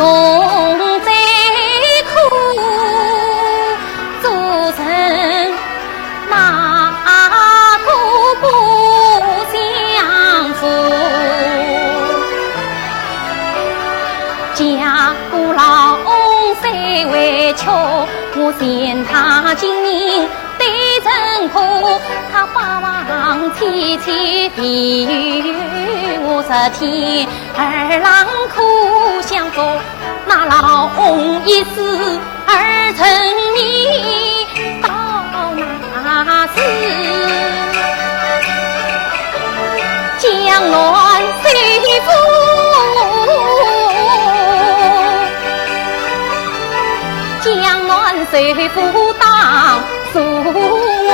再苦，做成哪个不相负？家父老虽委屈，我嫌他今年对真可，他巴望天天地狱我10天，二郎可相逢，那老翁一死儿成你到哪时？江南水夫，江南水夫当属我。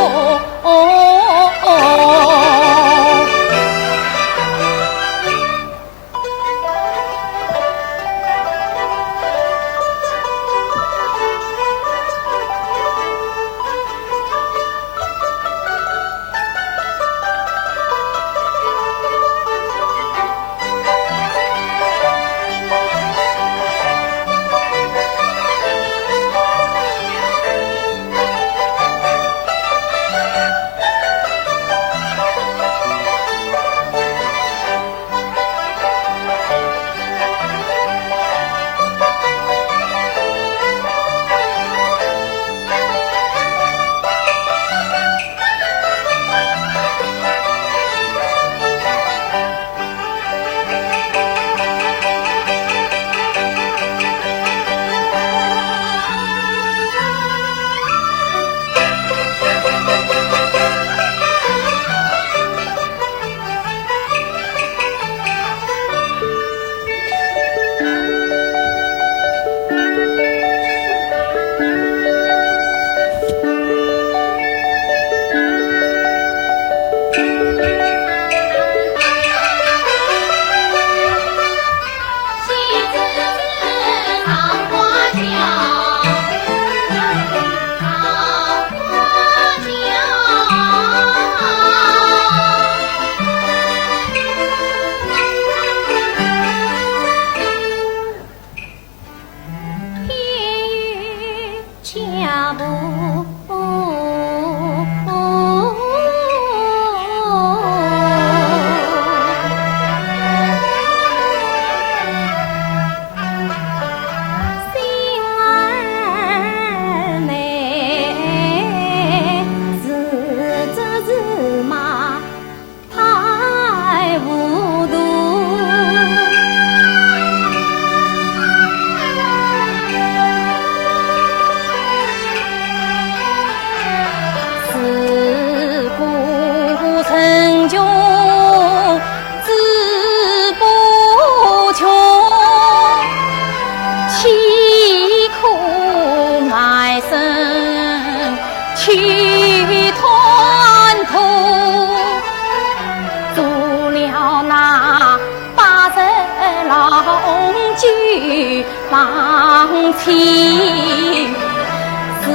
自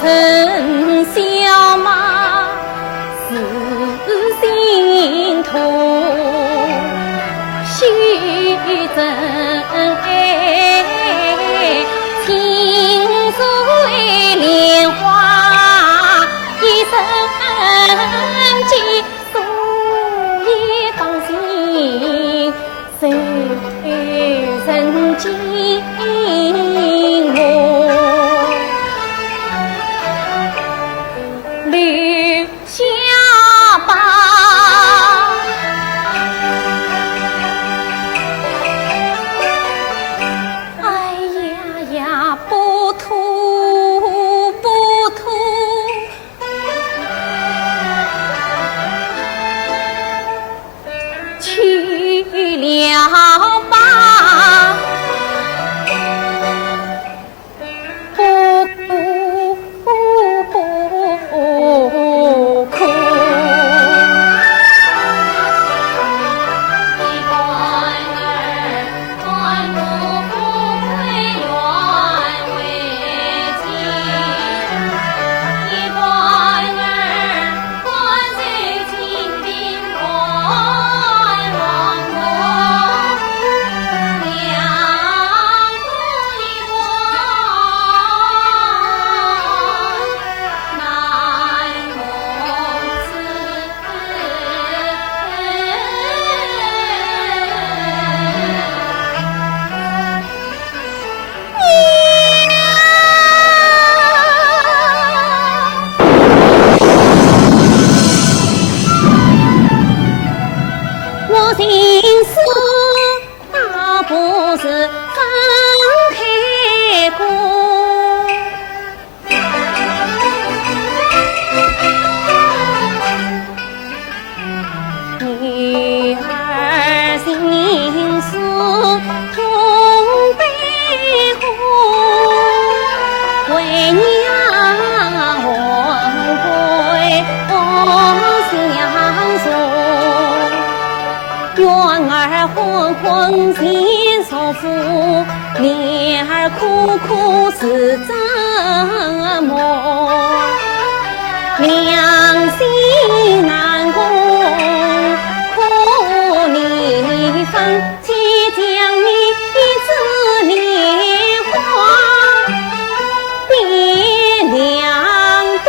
称小马是心痛，须真爱情随莲花一生结，所以放心谁人见我。莲儿苦苦是折磨，良心难过，可你分即将你这莲花别两朵。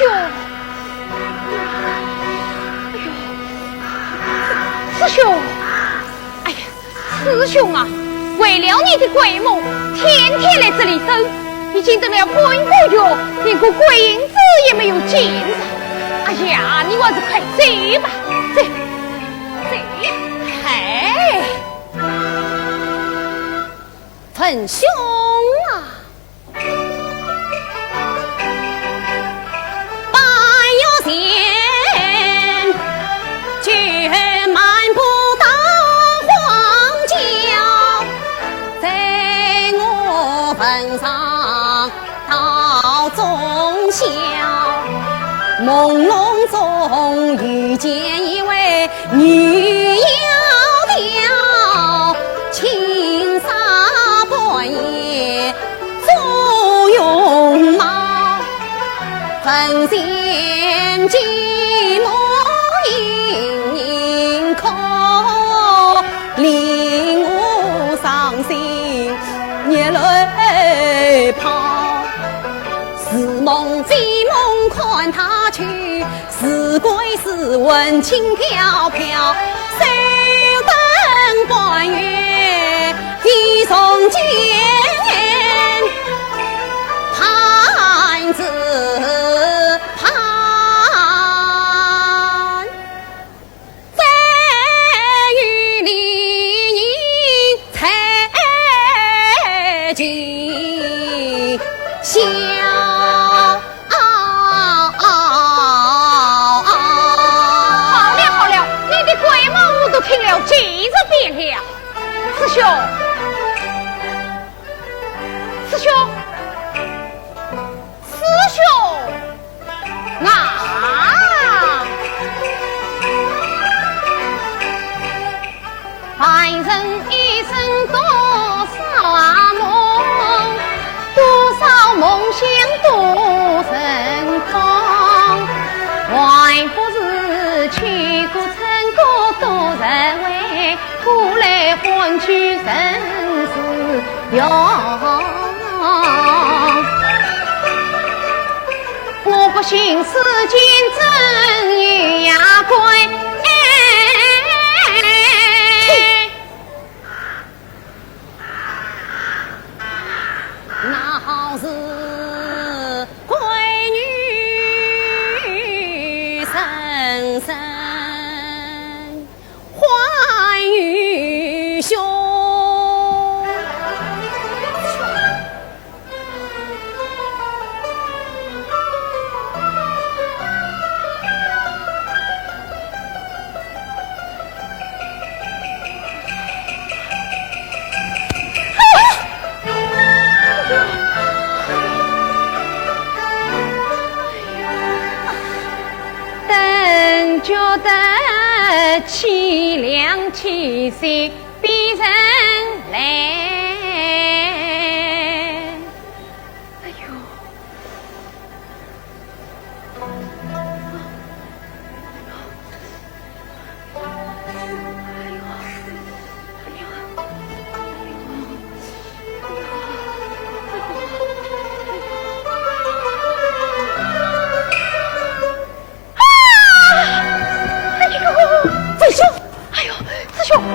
兄，师兄，师兄啊，为了你的桂母，天天来这里走，已经得了半个月，连个鬼影子也没有见着。哎呀，你娃子快走吧，走，走，嗨，冯兄啊！朦胧中遇见一位女窈窕，青纱半夜做容貌，分线寂寞盈盈空，令我伤心眼泪泡，似梦非梦看他去，是鬼是魂轻飘飘，手等半月地中间，盼子盼，在雨里才尽笑。听了记着变了，师兄，师兄，师兄啊！凡人一生多少梦，多少梦想多成空，还不是去过成过多人为，故来换取人世用。我不信世间真有呀鬼，那好是闺女生生欢愉兄。等觉得凄凉凄喜逼人来，哎呦！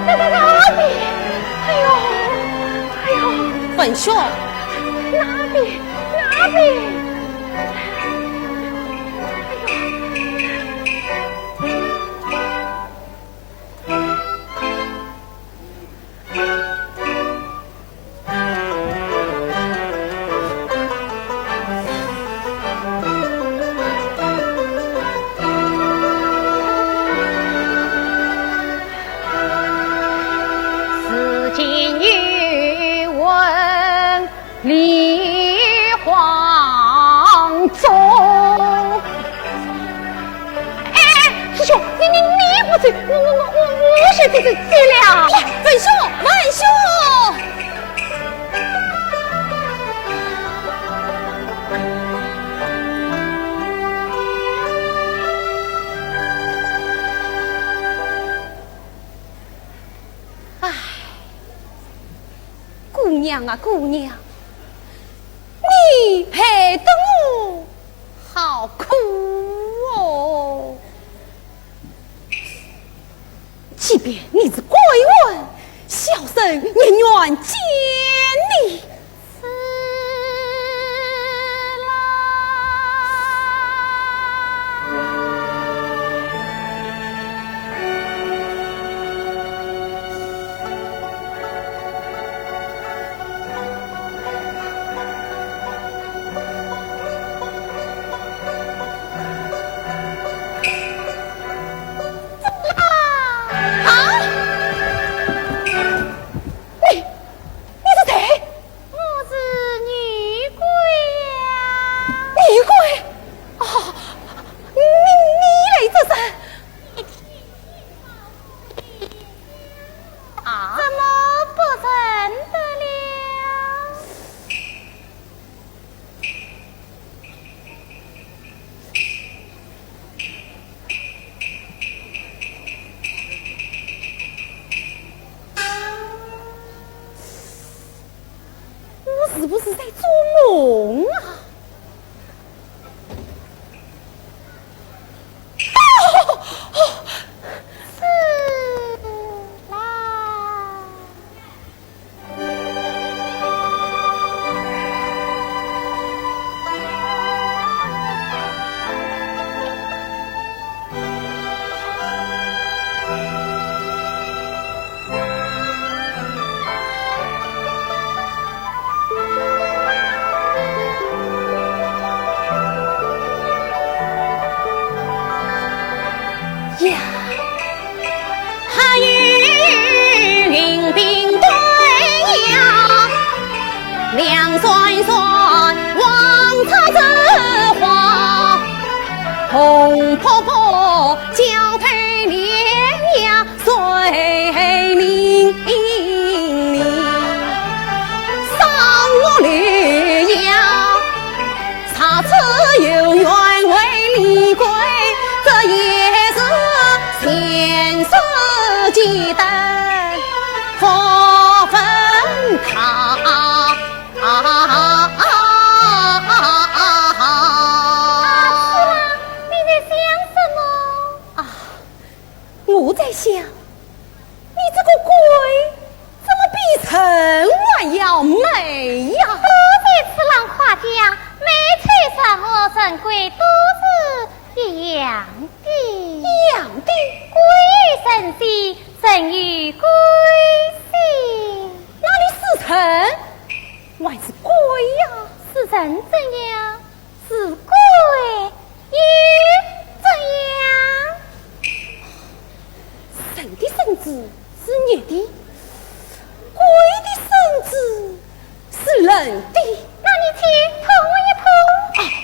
在哪里？哎呦，哎呦，本兄，哪里？哪里？我是这了，文兄，文兄。唉，姑娘啊，姑娘，你陪得我好苦哦。即便你是鬼魂，小生也愿见你。呀，还与云鬓对呀，两酸酸望茶之花，红婆婆脚腿连呀水灵灵，上我绿呀，茶池有缘为李贵，这也是前世积德福分他。我在想，你这个鬼怎么比城还要美呀？我在此浪夸奖，美翠山和神鬼都是一样的。一样的，鬼与神仙，神与鬼仙。那你是城还是鬼呀？是人怎样，是鬼又怎样？神的身子是你的，鬼的身子是人的。那你去碰一碰。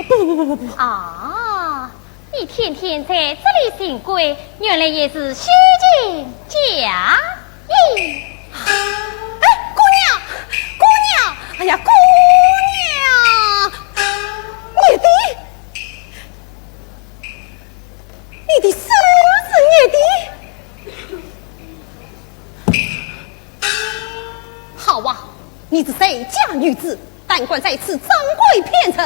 不。啊，你天天在这里行鬼，原来也是虚情假意。哎，姑娘，姑娘，哎呀，姑娘，你的手是你的。好啊，你是谁家女子，胆敢在此张鬼骗城？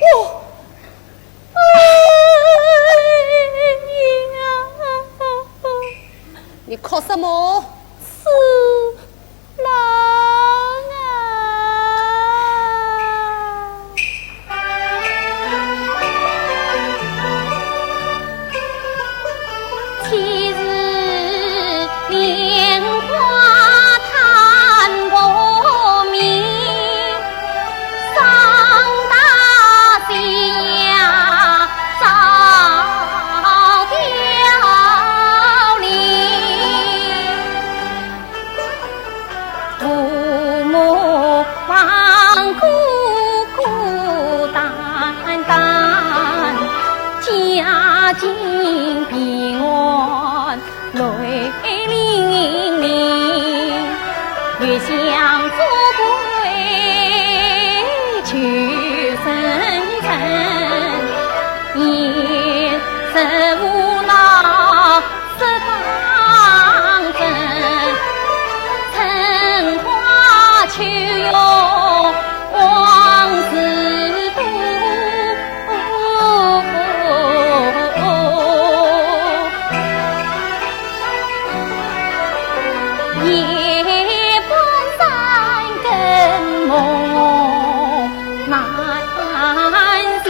我，你哭什么？是郎啊，其实莲花摊过明，上大喜呀，早凋零。父母望孤孤单单，家境贫寒泪淋淋，越想富贵求生存，一生无劳十当真。春花秋月往事多，夜半三更梦难醒。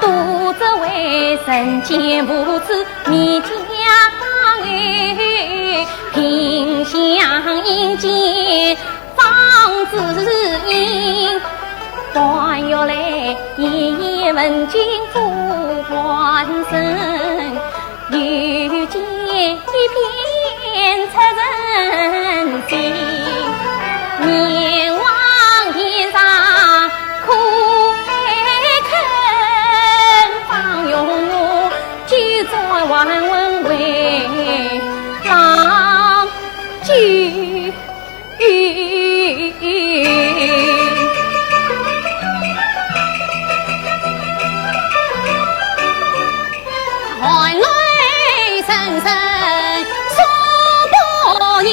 独自为人间无知迷江雨，萍乡阴间方知音。还要来一问君复还身，遇见一片出人心。念往天上苦海坑，放用我就在万文为郎君。寒泪声声诉不尽，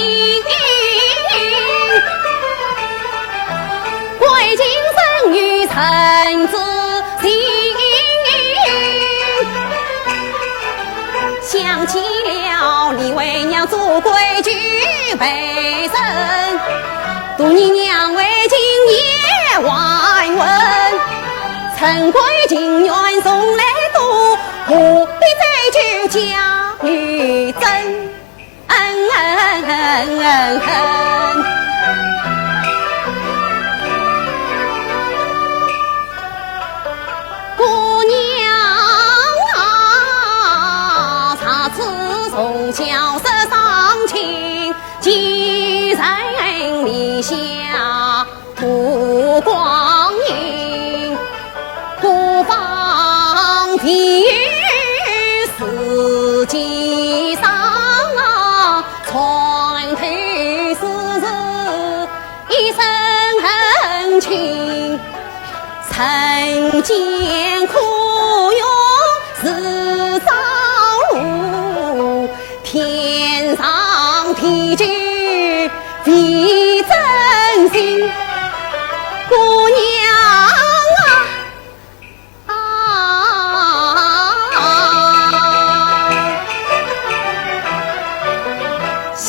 归尽生于臣之心。想起了你为娘做规矩备身，多年娘为今夜万问，陈贵金元送来多，何必再去家女争？下度光阴，孤芳地狱四季上啊，传头是一生恩情，曾见苦用是朝露，天上地居必真心，姑娘相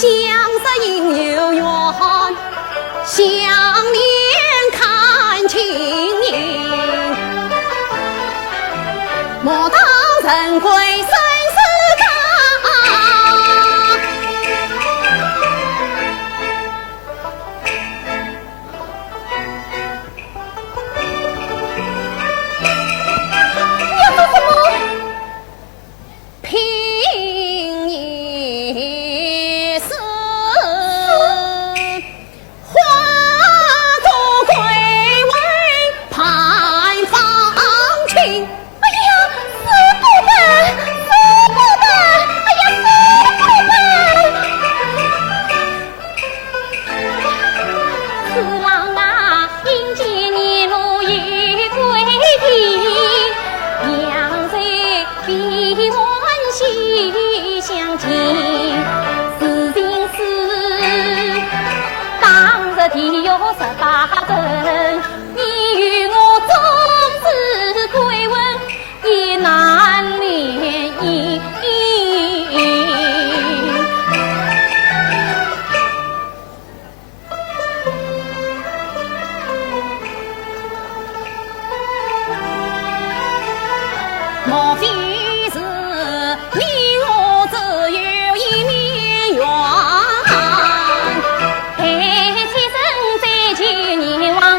识应有缘，相恋看情形，莫当人归生死纲。你要做什么？凭一生化作归位盼芳情。哎呀，死不得，死不得！哎呀，死不得！四郎啊，迎接你路遇归庭，两人必欢喜相见。事情是当日天有18人，你与我终是归文，也难联姻。莫非是你我只有一面缘？爱妻身在9年亡。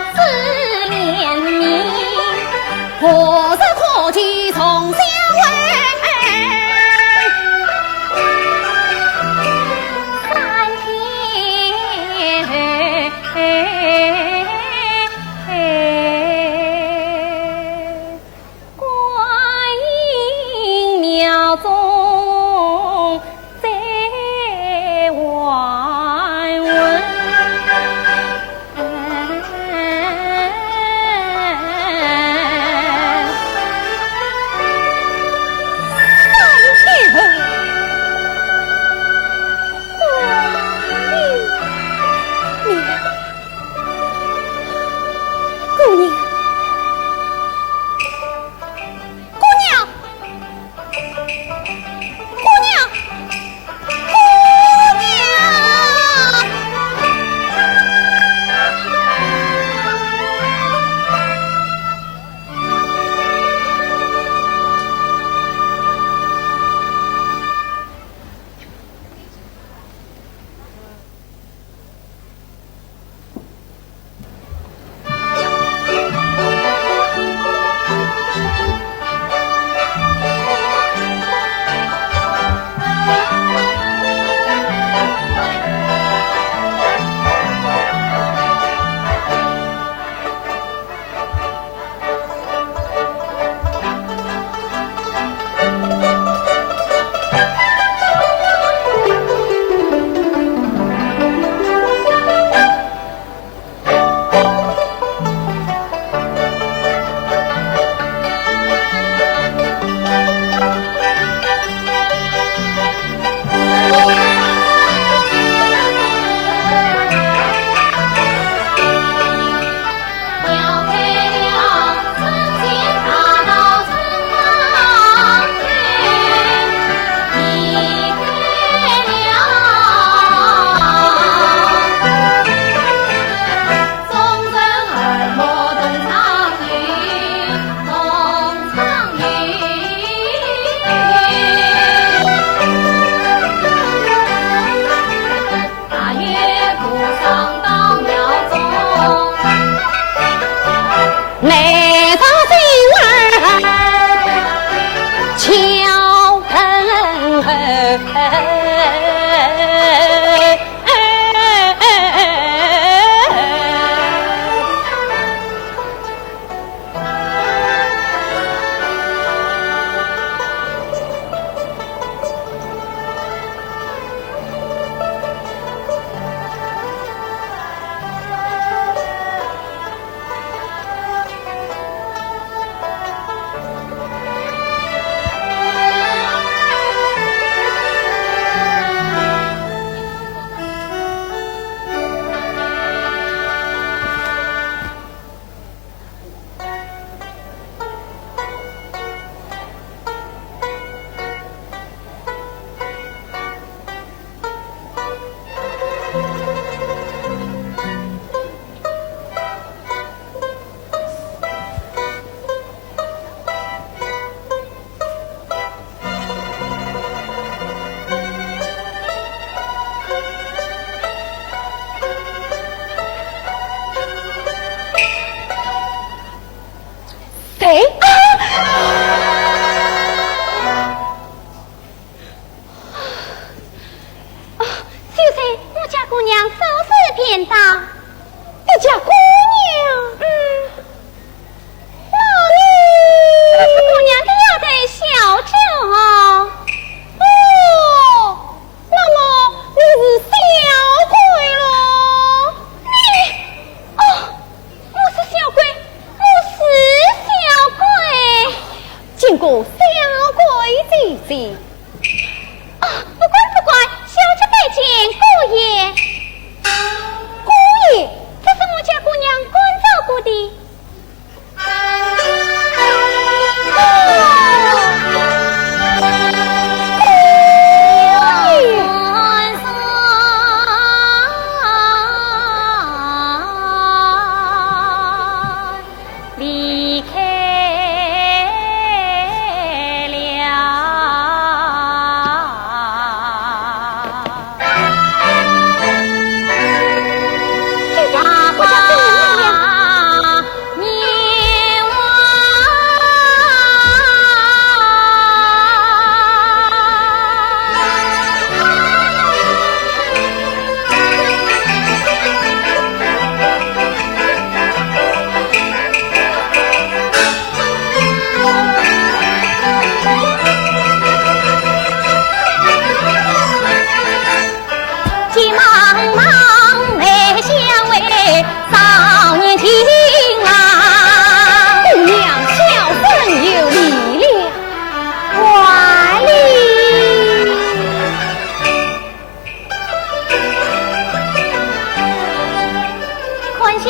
欢笑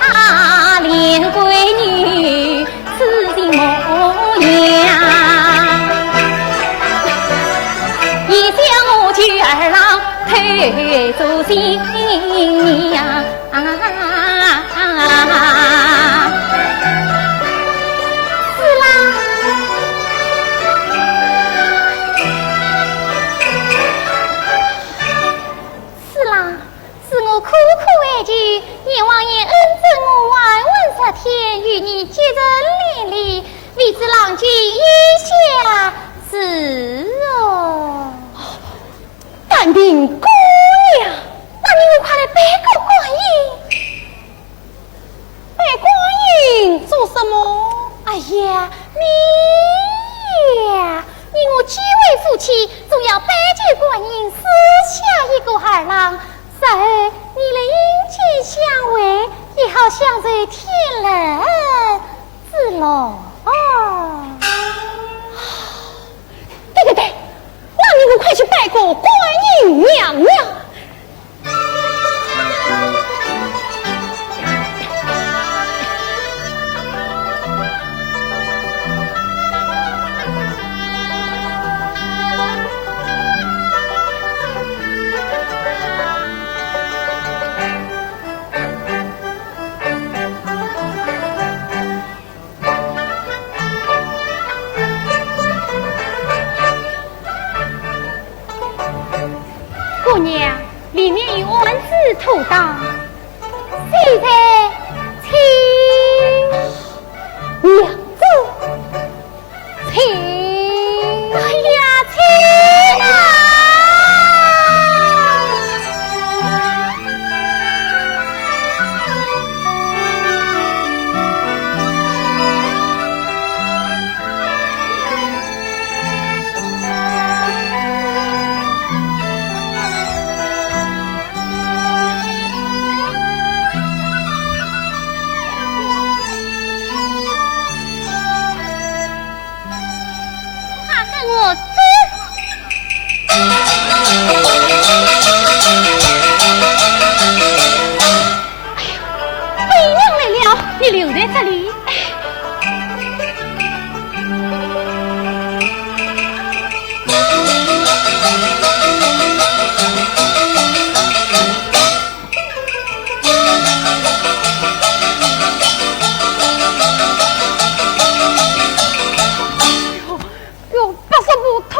他连闺女此情模样，一想我举儿郎配做新娘。苦苦哀求，阎王爷恩准我外问10天，与你结成连理，为子郎君意下是哦。但凭姑娘，那你我快来拜个观音。拜观音做什么？哎呀，你呀，你我几位夫妻，总要拜见观音，私下一个儿郎。再你来阴间相会，也好相随天人之乐。对，那你们快去拜过观音娘娘。姑娘，里面有文字图档，现在请娘子请。哎呀，请啊！留在这里。哟，把什么痛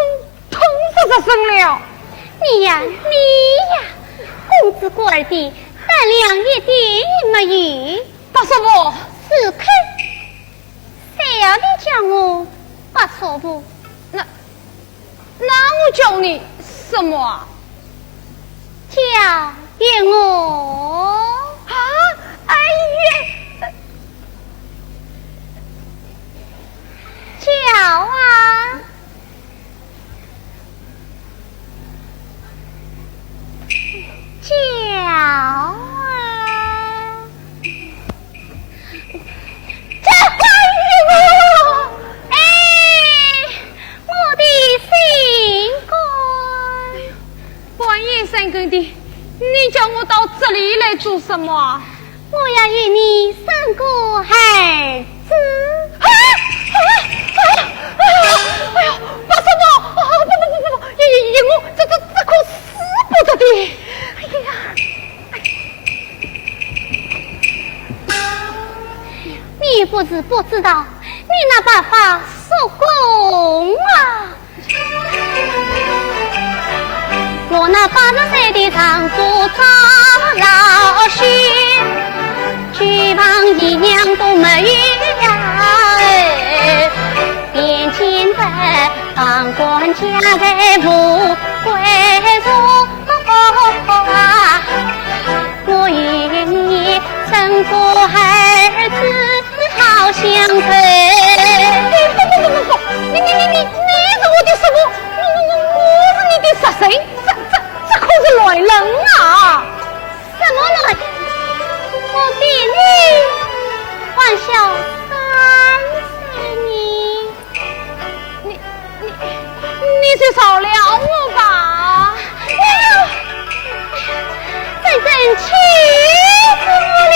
死生了！你呀，公子过儿的胆量一点没有。把什么？是看，谁要你叫我把错不？那我叫你什么啊？叫给我啊！哎呀！叫啊！叫啊！三更的，你叫我到这里来做什么？我要与你生个孩子。哎呀，把什么？不，我这可死不得的！哎呀，你不知道，你那办法受功啊！我那80岁的丈夫张老兄，举房姨娘都没有呀，边前的当官家的不归属啊，我与你生个儿子好相随。你是我的什么？我是你的杀神。这可是来人啊！什么来？我比你还小30年，你就少了我吧！哎呦，真气死我了！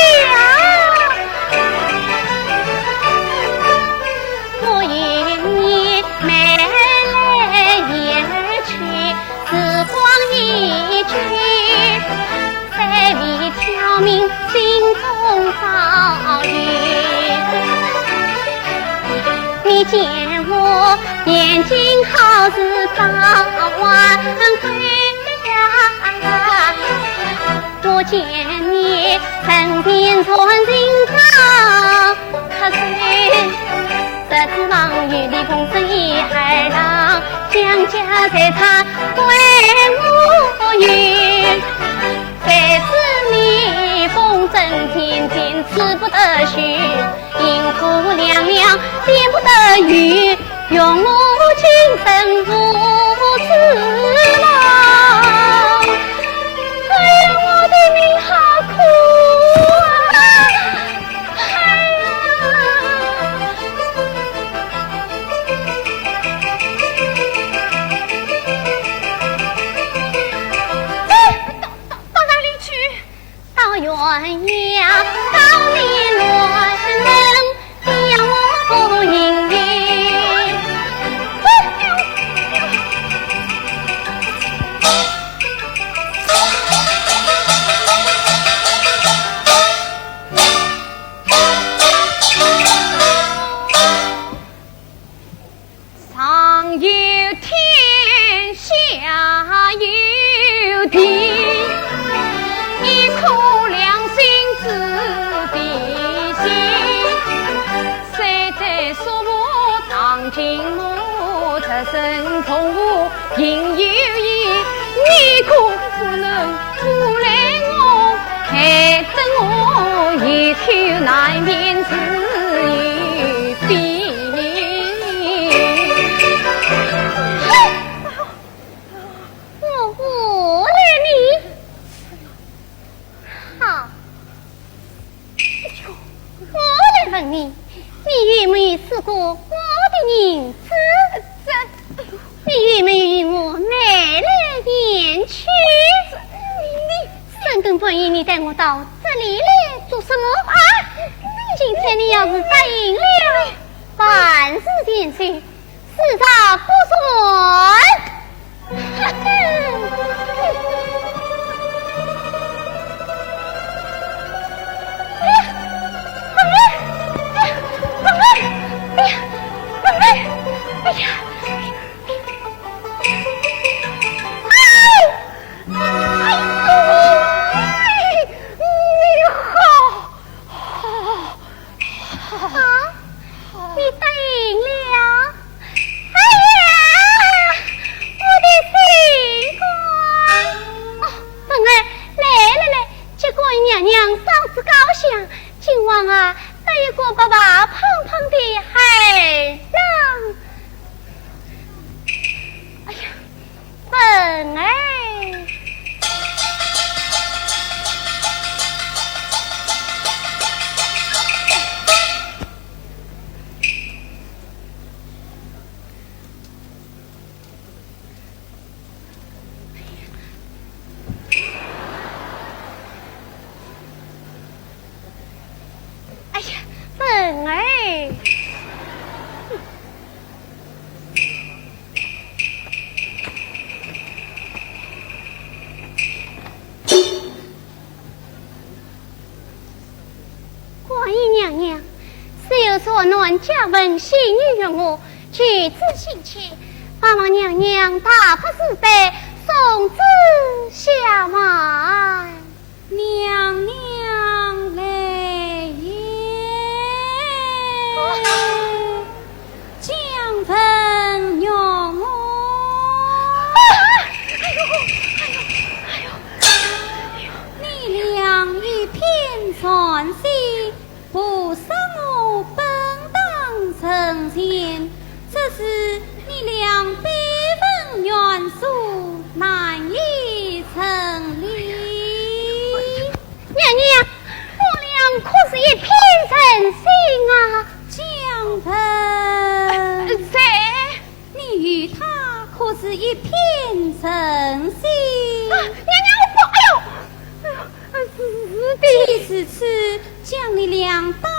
眼睛好似大碗鬼呀！我见你身边穿金装，可是这次望雨里风声一海浪，将家在他为我云。在此你风筝天天吃不得许，阴苦凉凉见不得雨，用我今生如此忙。哎呀，我的命好苦啊！到哪里去？到鸳鸯高里乱人，让我不应允。上有天，下有地，一颗良心知地心。谁在说我当今我这身从无应有意，你可不能不来我，害得我一口难面子与非。我不来你，好，我来问你，你有没有试过我的银子？你有没有与我买来点去？你深更半夜，你带我到这里来做什么啊？今天你要是答应了，万事千岁，事早不顺。哎呀！你答应了？哎呀，我的心肝！凤儿，来，结果娘娘嗓子高兴，今晚啊，带一个爸爸胖胖的孩郎。哎呀，凤儿。凤儿，观音娘娘，虽有所暖家问心意于我，举止心切，盼望娘娘大发慈悲，送子下马。娘娘来也，将分用我。你俩一片传心，不杀我本当成仙，这是你俩悲愤元素难以成立。娘娘，我俩可是一片真心啊！江盆，谁？你与他可是一片真心？娘娘，我不，哎呦，是的。既是此，将你俩当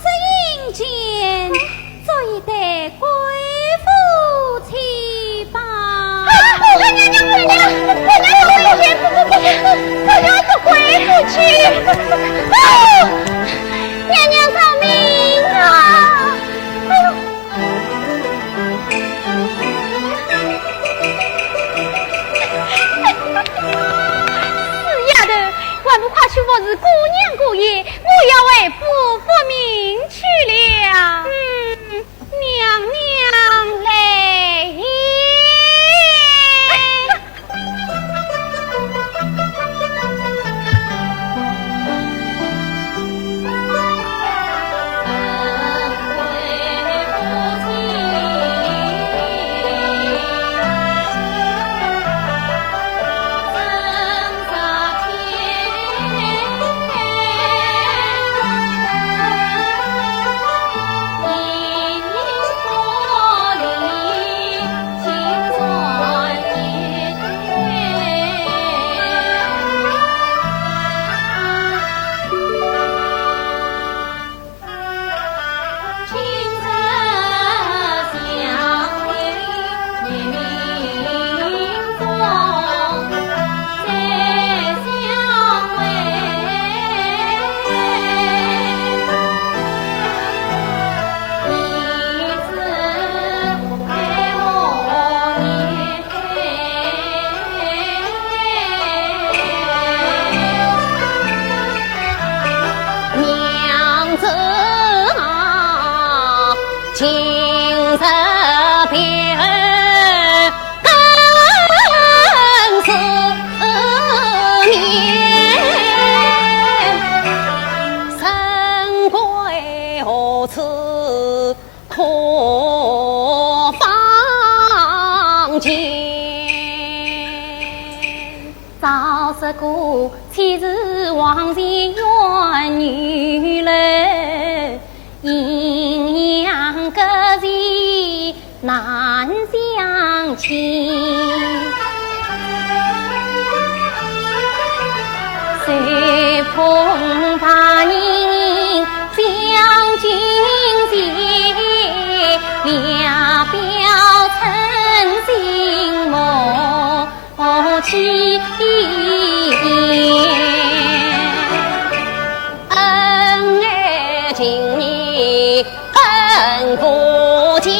成阴间，做一对贵夫妻吧。娘娘，我娘，不要做贵妇妻。娘娘饶命啊！哎呦！我是姑娘姑爷，我要为夫复命去了。娘娘来。过岂是往前冤女来，阴阳隔绝难相亲。随风把人将军节，两表称心莫欺。恩爱情义本国家，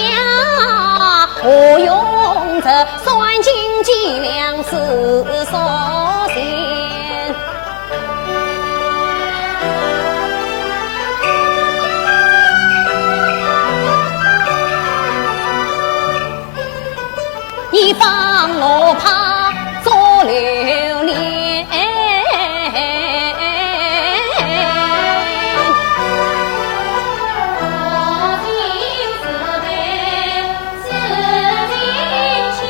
何用这算尽计量是所限。一方罗帕做流连，我今自备四金钱，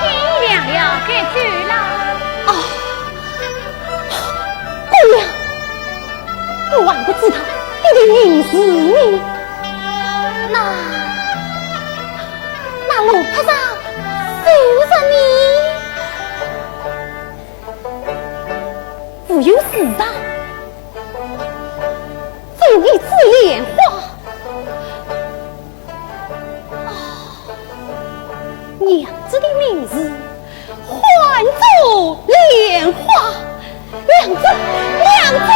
天亮了，该走了。啊，姑娘，我还不知道你的名字呢。那罗帕上绣着你，富有四大，足一枝莲花。娘子的名字唤作莲花，娘子，娘子。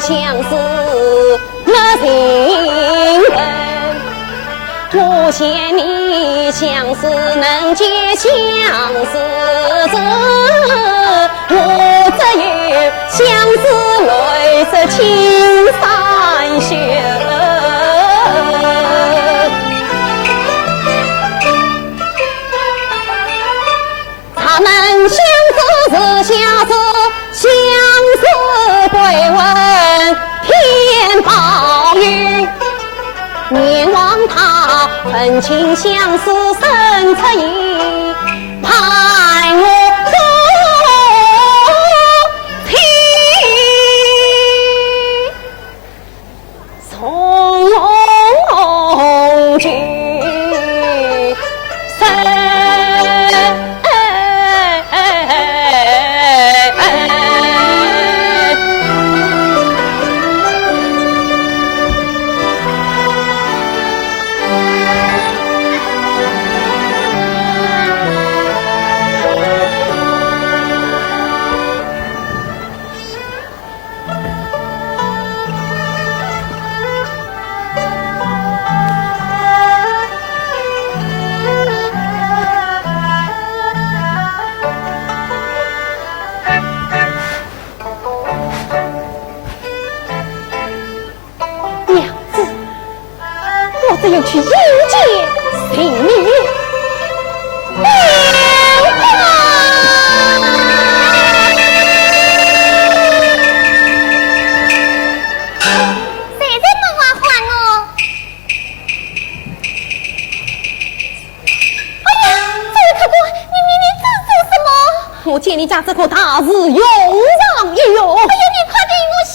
相思那情人，我嫌你相思能解相思字，我只有相思泪湿青衫袖。他们相思是相思，相思归问天宝玉。念望他恨情相思生出意，盼我多情从君。只有去迎接新娘莲花。谁在门外唤我？哎呀，这位客官，你这做什么？我见你家这口大事用上一用。哎呀，你快给我下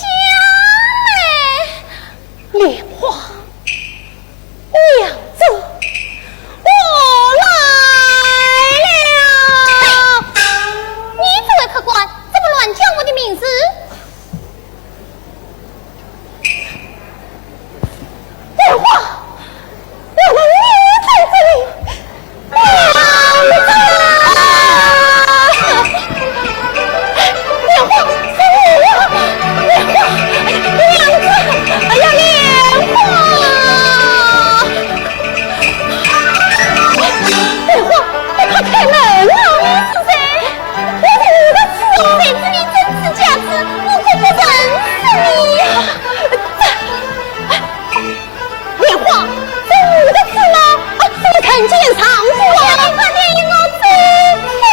来！莲花。娘子，我来了！你这位客官，怎么乱叫我的名字？莲花，原来你在这里！娘子，莲花，是你呀！莲花，娘子，哎呀，莲花！他开门了！你是谁？我是你的姊妹，谁知你真是假子？我可不认识你呀！莲花，是你的姊吗？是你看见丈夫了？你快点与我走开！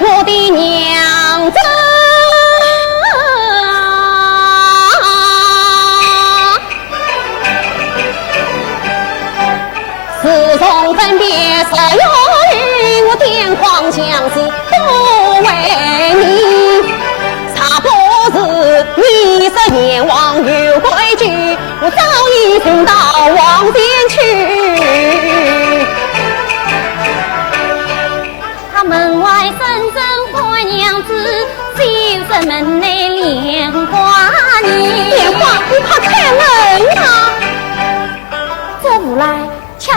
我的娘子。自从分别时有与我癫狂相思，都为你。差不是你是阎王有规矩，我早已送到王殿去。他门外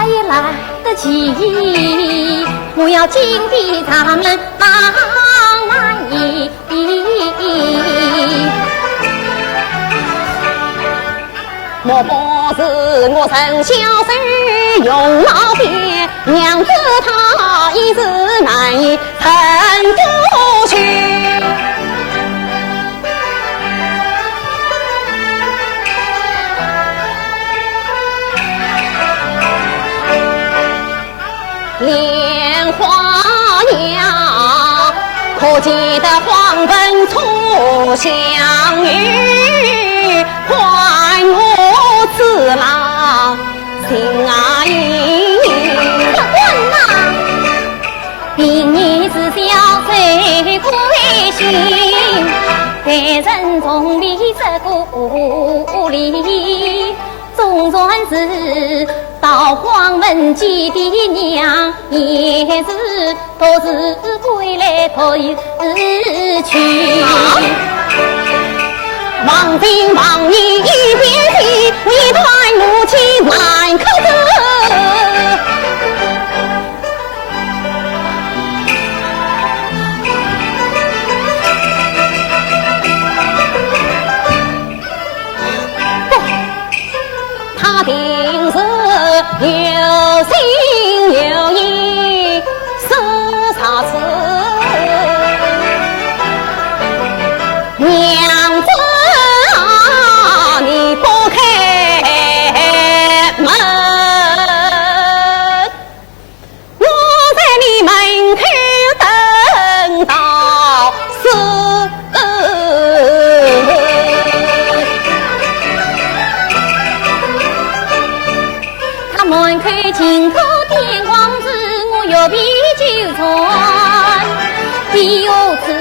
也来得及，我要紧逼他们往来移。莫不是我曾小手用老鞭，娘子她一直难以撑过去。莲花呀，可记得黄昏初相遇，还我此郎心啊意。可管呐，明年是小岁归心，在人中里这故里，总算是到黄门见的娘，也是都是归来退去。望君望你一边去，一团怒气难克制。他定是有心有意说啥子，娘子啊，你不开门，我在你门口等到死。门口尽头天光子，我要啤酒船，必有此。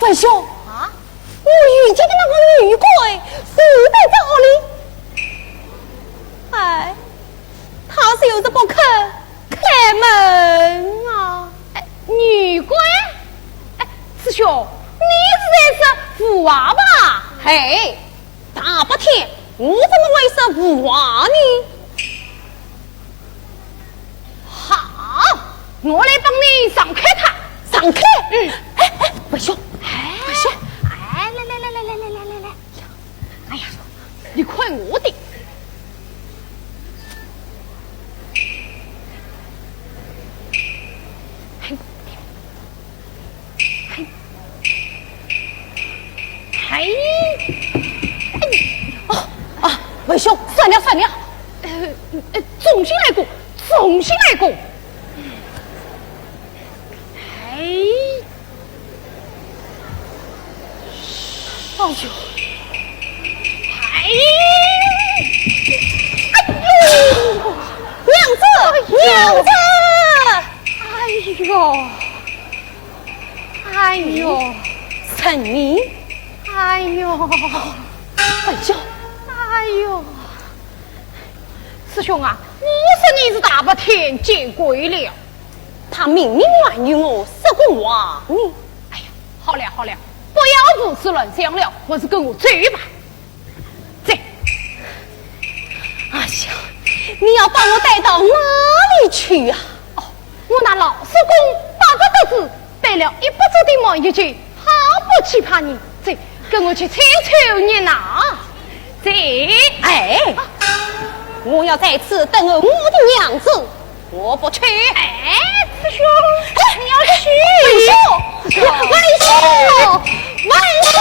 文兄啊，我遇见的那个女鬼死在这里。哎，她是有着不肯开门啊。女鬼？师兄，你是在说福娃吧？嘿，大白天我怎么会说福娃呢？好，我来帮你上开它。上开？文兄。来！哎呀，你看我的！文兄，算了，重新来过。娘子！哎呦，陈明！哎呦，文兄！哎呦，师兄啊，我说你是大白天见鬼了。他明明瞒于我说过话呢。哎呀，好了，不要胡思乱想了，还是跟我走吧。走。哎呀，你要把我带到哪里去啊？哦，我拿老师公把个都是带了一不足的毛一句，好不奇葩你，这跟我去参求你呐！这哎，我要在此等候我的娘子，我不去。哎，师兄，你要去？文秀，文秀。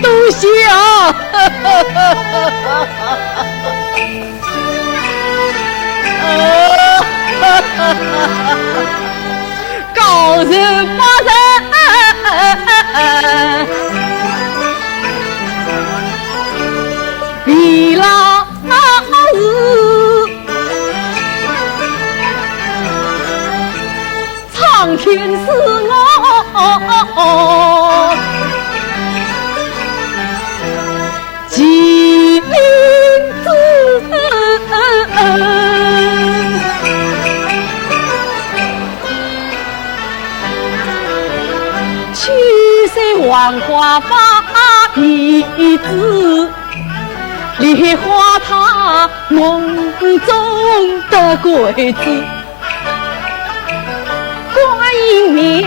多谢啊！高人发人，李老师，苍天赐我。吉林子，七岁黄花发一枝，梨花塔梦中的鬼子，观音庙。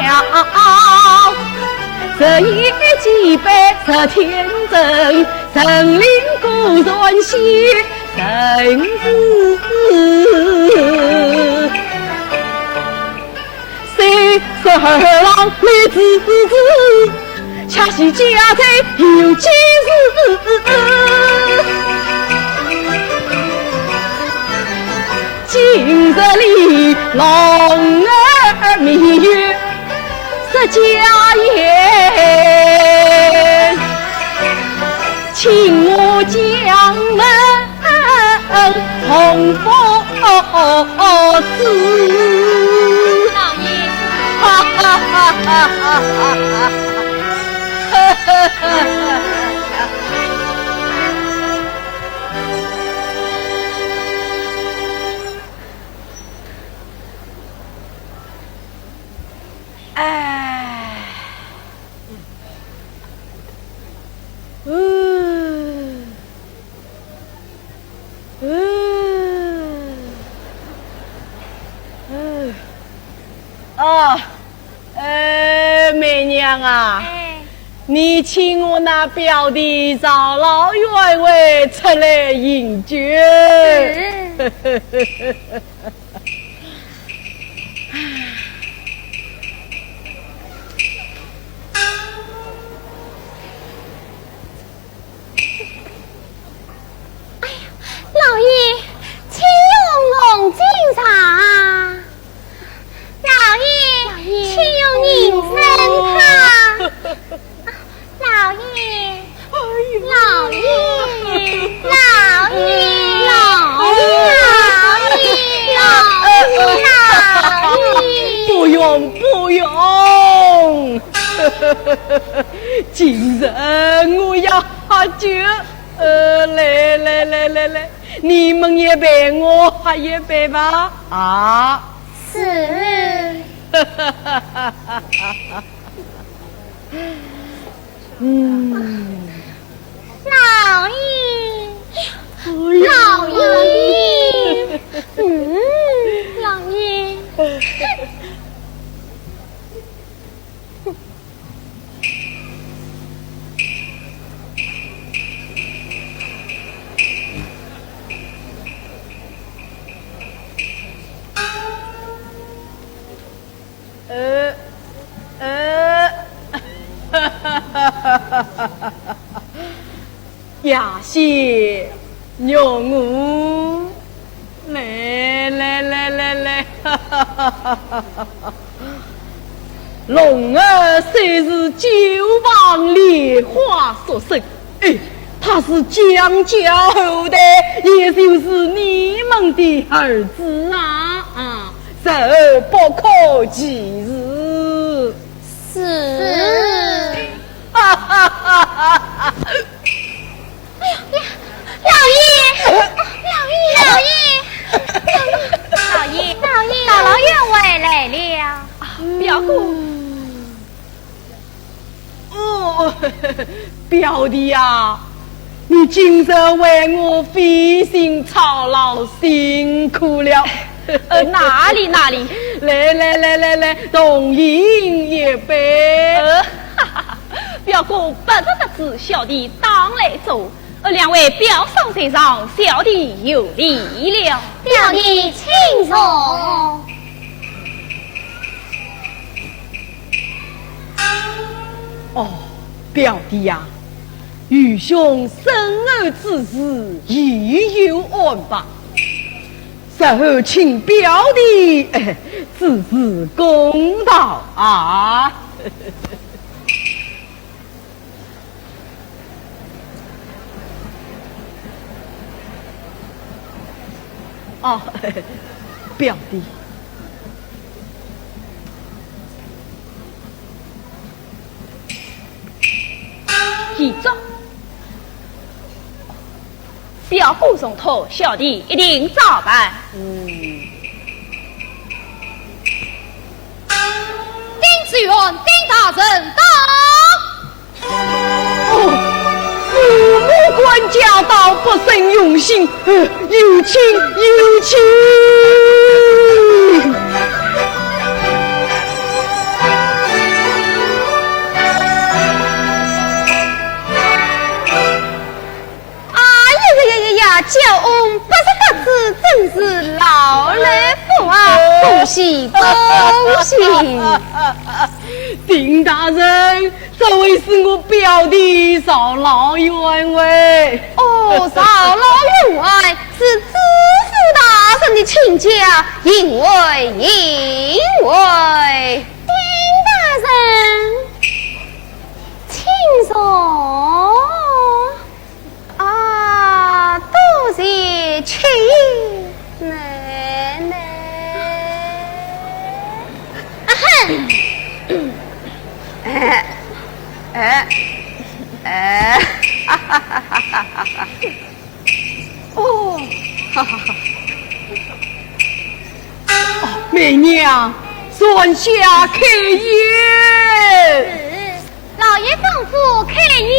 这一祭拜这天真，神灵古人喜神事。32郎来子子，恰喜家在有今日。今日里龙儿蜜月。家言，请我将门红佛子。老爷，哈哈哈哈哈！媚娘啊，你请我那表弟赵老员外出来饮酒。老爷，请用龙井茶。老爷，请用银参汤。老爷，老爷，老爷，老爷，不用不用，今日我要喝酒。来，你们也陪我喝一杯吧。啊，是。老爷，老爷，老爷。呀些娘我，来，哈哈哈哈哈哈！龙儿虽是九王莲花所生，他是江家后代，也就是你们的儿子啊，这不可其事。是。哈哈哈哈哈！老爷，姥姥员外来了。表姑，表弟呀，你今日为我费心操劳，辛苦了。哪里？来，同饮一杯。表哥不得不知，小弟当来做。两位表嫂身上，小弟有礼了。表弟请坐。表弟呀，愚兄生儿之事已有安排，稍后请表弟自是公道啊。表弟，记住，表姑送托，小弟一定照办。丁志远，丁大人到。父母管家道不胜用心，有情。叫翁不是得知，真是老来福啊！恭喜！丁大人，这位是我表弟少老员外。少老员外是知府大人的亲家，因为丁大人，请坐。多谢亲奶奶。媚娘，算下开宴。老爷吩咐开宴。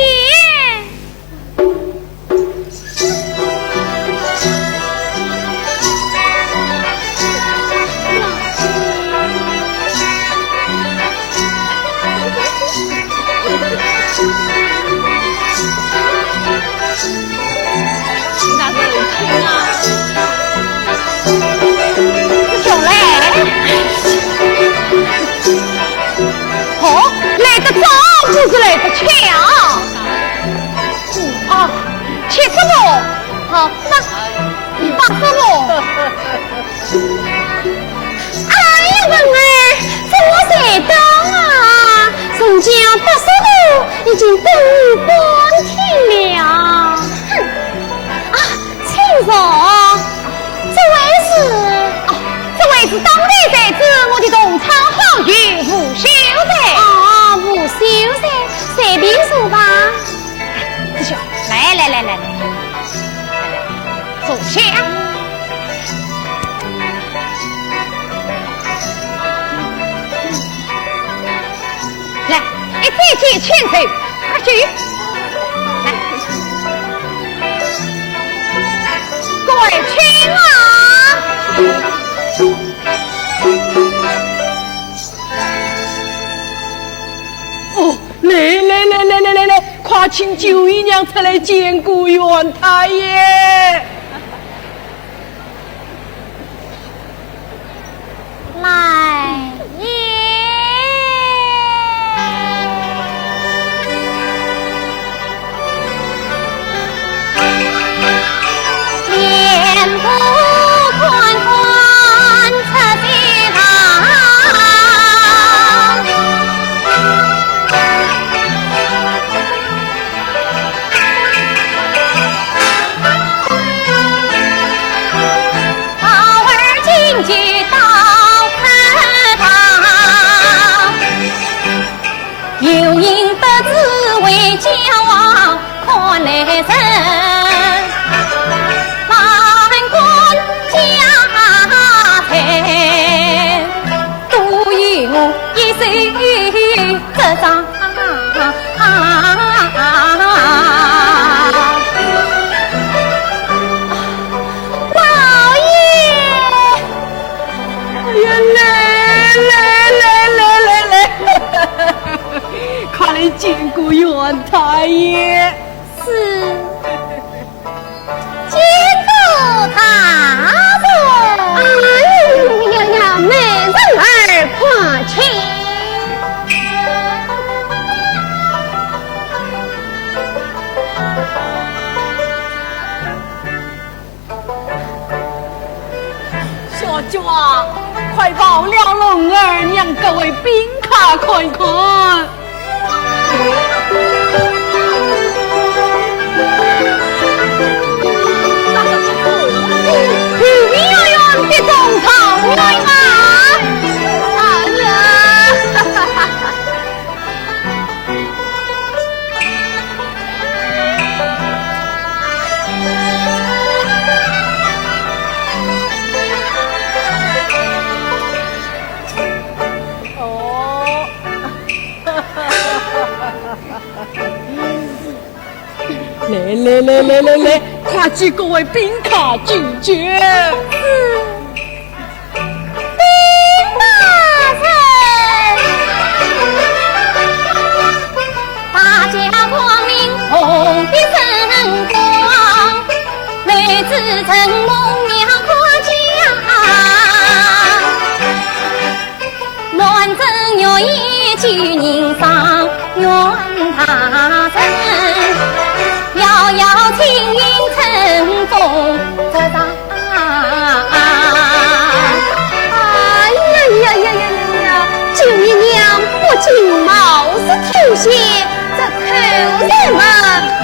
就是来得巧七十步，好八十步。哎呀，文儿，怎么才到啊？宋江80步已经等你半天了。请坐。这位是当代才子，我的同窗好友吴秀才。吴秀才，随便说吧。师兄，来，坐下。来，一起牵手，快去。来，各位亲啊！来，快请九姨娘出来见过元太爷。来也。身，万贯家财，都与我一手执掌。见过袁太爷，是见过他人。哎呀，美人儿快请。小娟，快报了龙儿娘各位宾客看看。种草女嘛，哎呀，哦，来，快去各位宾客拒绝。自称孟娘夸奖，乱真愿意举人上愿他身，遥遥青云乘风直上。哎呀，九姨娘不仅貌似天仙，这口人嘛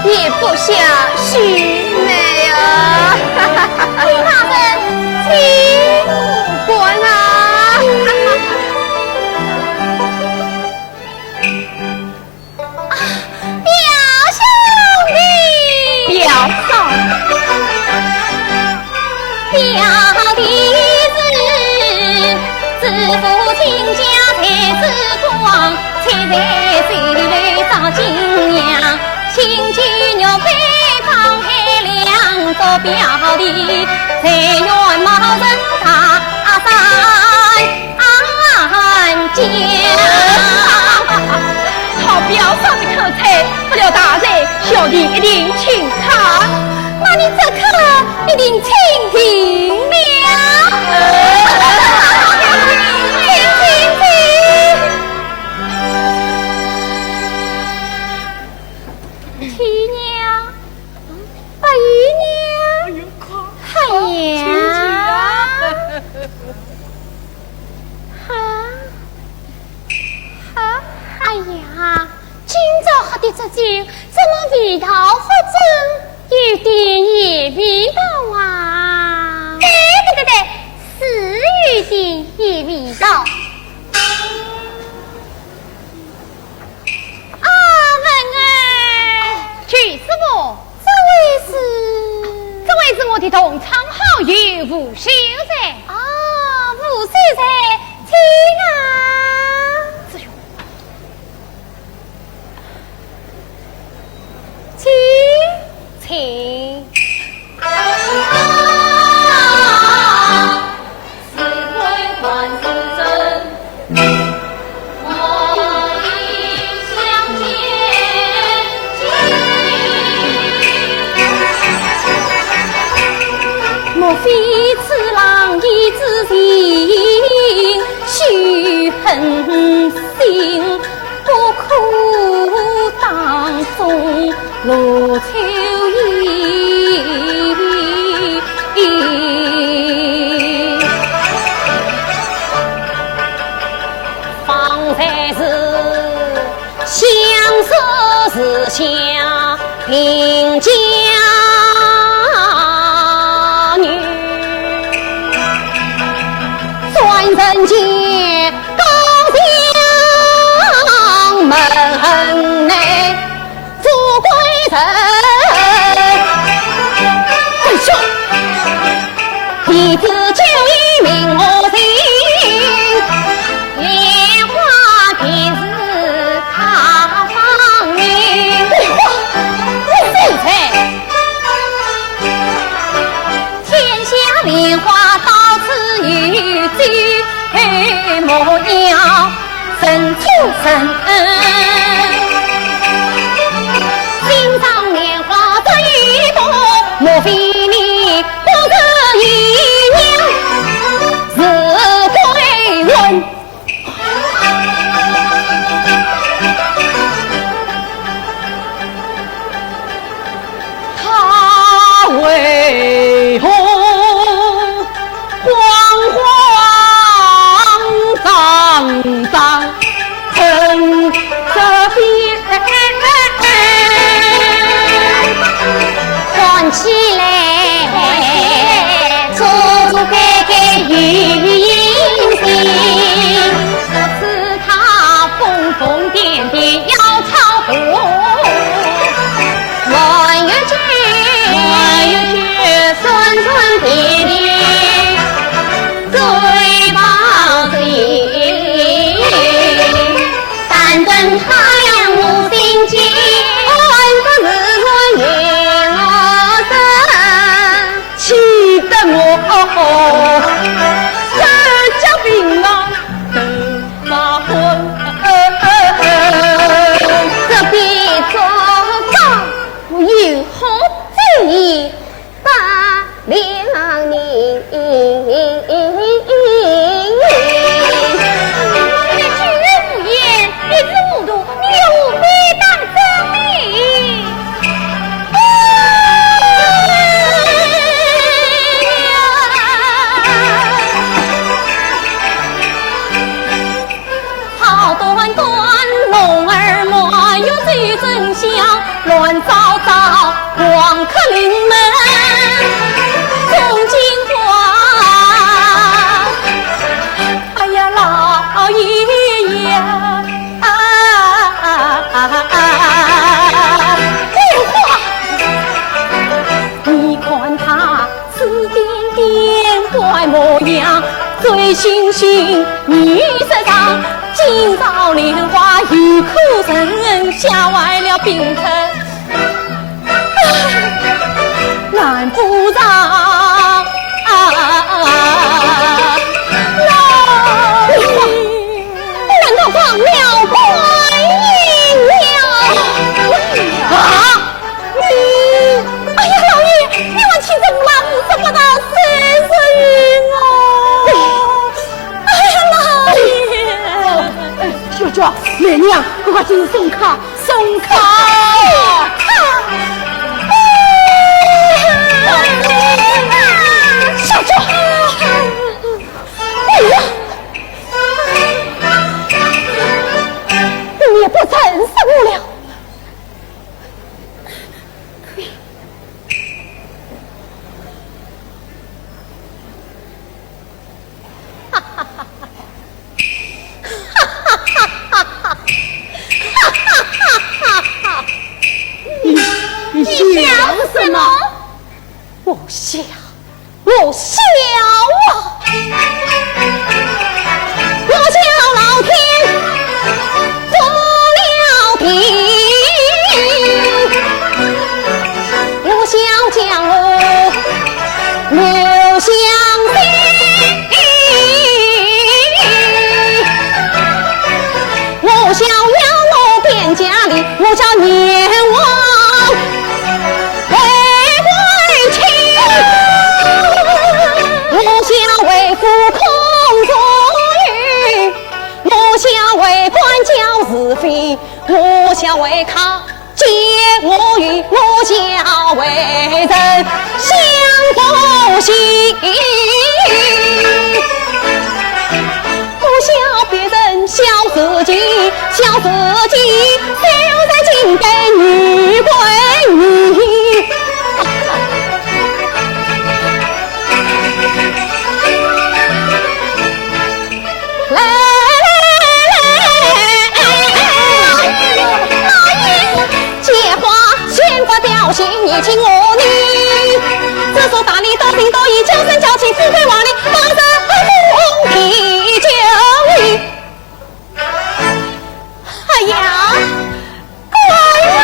也不下须眉啊。请他们请过啊！表兄弟，表嫂，表弟自父亲家才之光，才在手里找金娘，亲戚肉被放开两个表弟，才愿冒人他三家。好表嫂的口才，不了大人，小弟一定请他。那你这可一定请听了。七娘，八姨娘，哎呀，哎呀，今早喝的这酒，怎么味道不正，有点也味道啊？对，是有点也味道。这位是我的同窗好友吴秀才。啊，吴秀才，请啊！请。是亏还是真？莫非此郎已知情，须狠心，不可当中落秋意。方才是相守是下贫家。人间高墙门内富贵人。要神出神，心上莲花这一朵，莫非你不是姨娘是贵人？他为何慌张成这边？看起来楚楚该该语音信，说是他疯疯癫癫要超过万月间酸酸甜甜嘴巴嘴，但等他俩无心机，这日春月落山，气得我手脚冰冷头发昏。这边做账有何主意？把两人你居然无言，你糊涂，你无非当真理。好端端龙儿莫有最真相，乱糟糟光客临门钟金花。哎呀老爷呀，金花，你看他此点点怪模样，醉醺醺女色上，今朝莲花有苦神，吓坏了病臣，难不着难道放了观音了啊？你哎呀老爷，你往亲生妈不是不到30云哦！哎呀老爷，小娇，媚娘，快进送卡，送卡！小娇，哎呀，你也不曾生我了。你笑什么？我笑啊！我笑老天做了地，我笑江湖留香笔，我笑杨罗边家里，我笑阎王我想为父空作语，我想为官教是非，我想为他解我欲，我想为人相不息。不笑别人，笑自己，笑自己，就在今天女归女。表心你情我你，这所大礼多情多义，娇生娇气，富贵华丽，方生红皮酒鱼。哎呀，乖呀！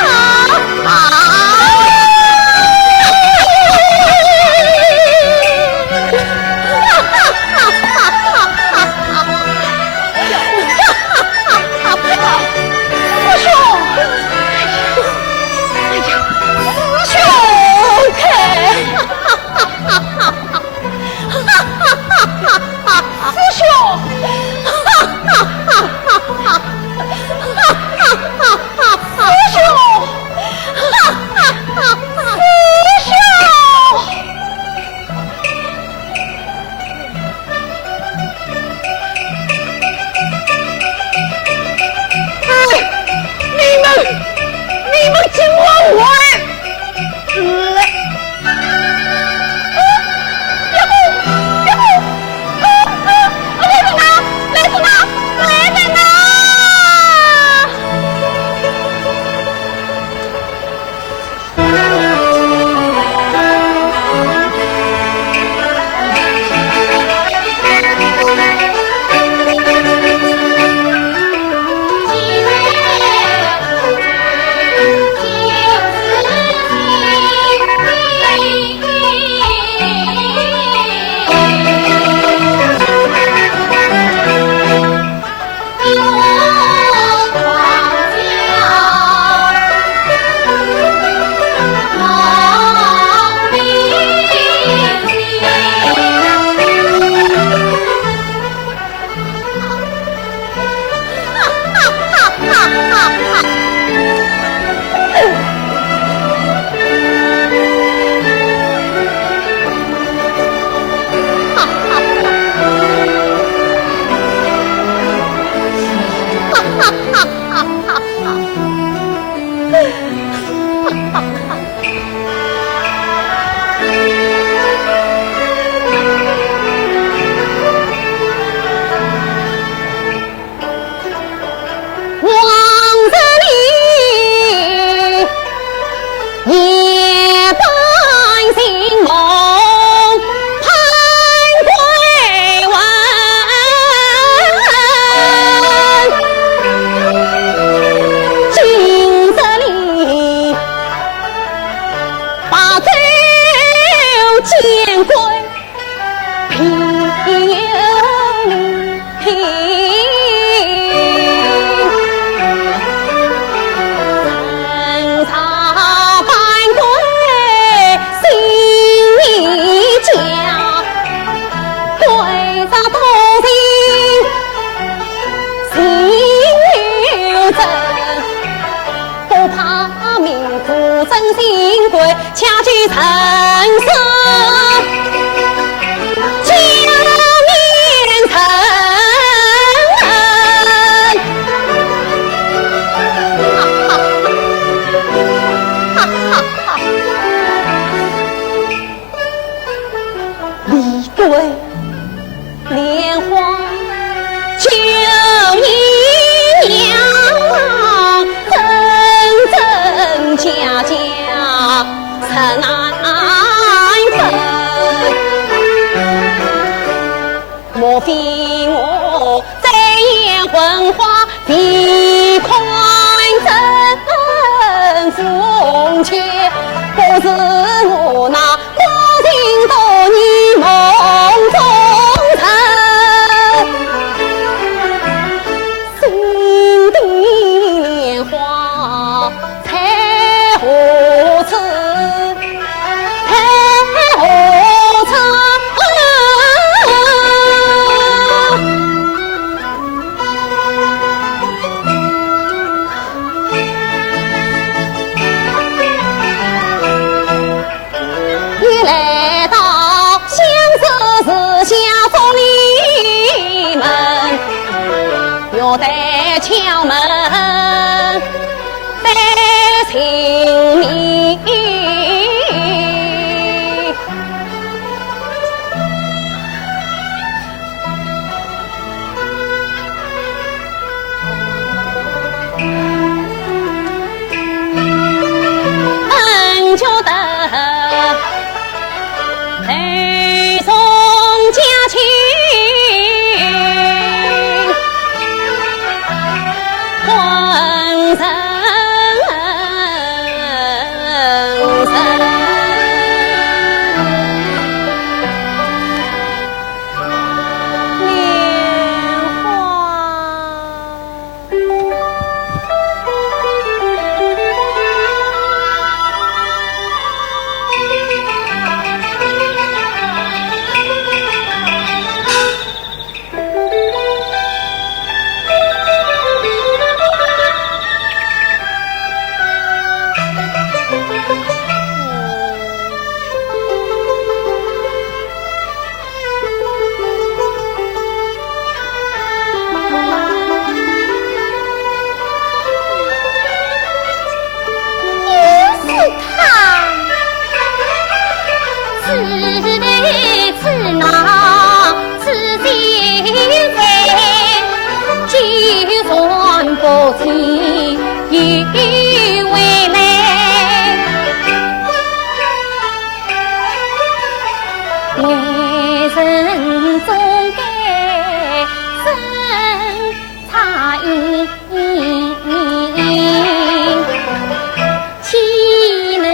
见鬼，平有平。真心贵，恰去成色假面成李贵莲花救姨娘，真真假假很难分。莫非我在眼昏花比宽真风切，不是我那光景多年梦中曾心底莲花才何此才何此一来到相思之下送你们，又得敲门得请命。恩就得陪送家亲，浑身莲为人总该生差异，岂能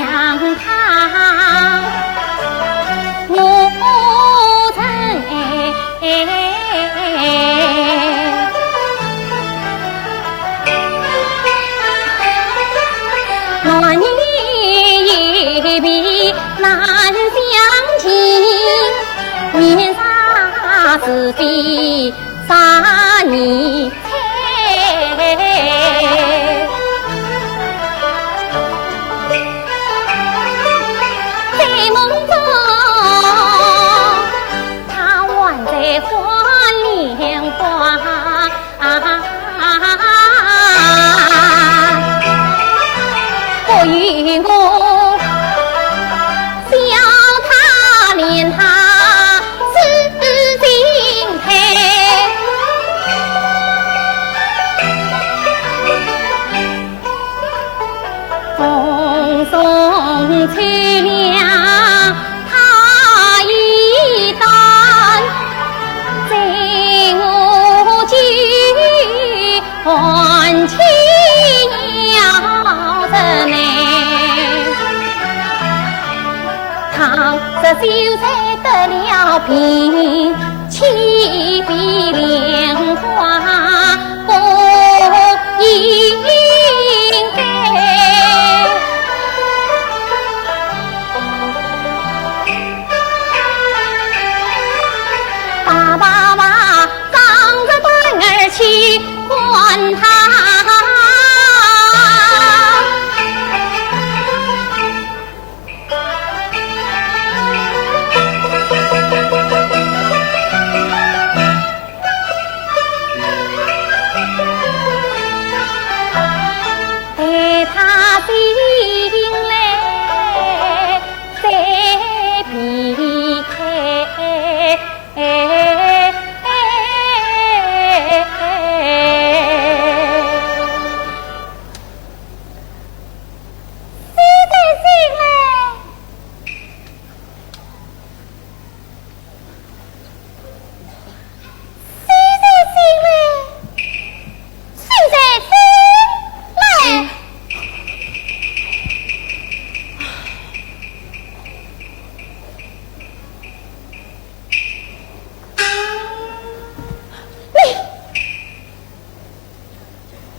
让他我真那年一比难相亲，面纱是非杀你猜。在梦中，他挽在花莲花。不与我笑他怜他是心态，风送翠凉他一担，在我居还情要人难。倘这秀才得了病，岂比莲花不应该？爸爸张着胆儿去管他。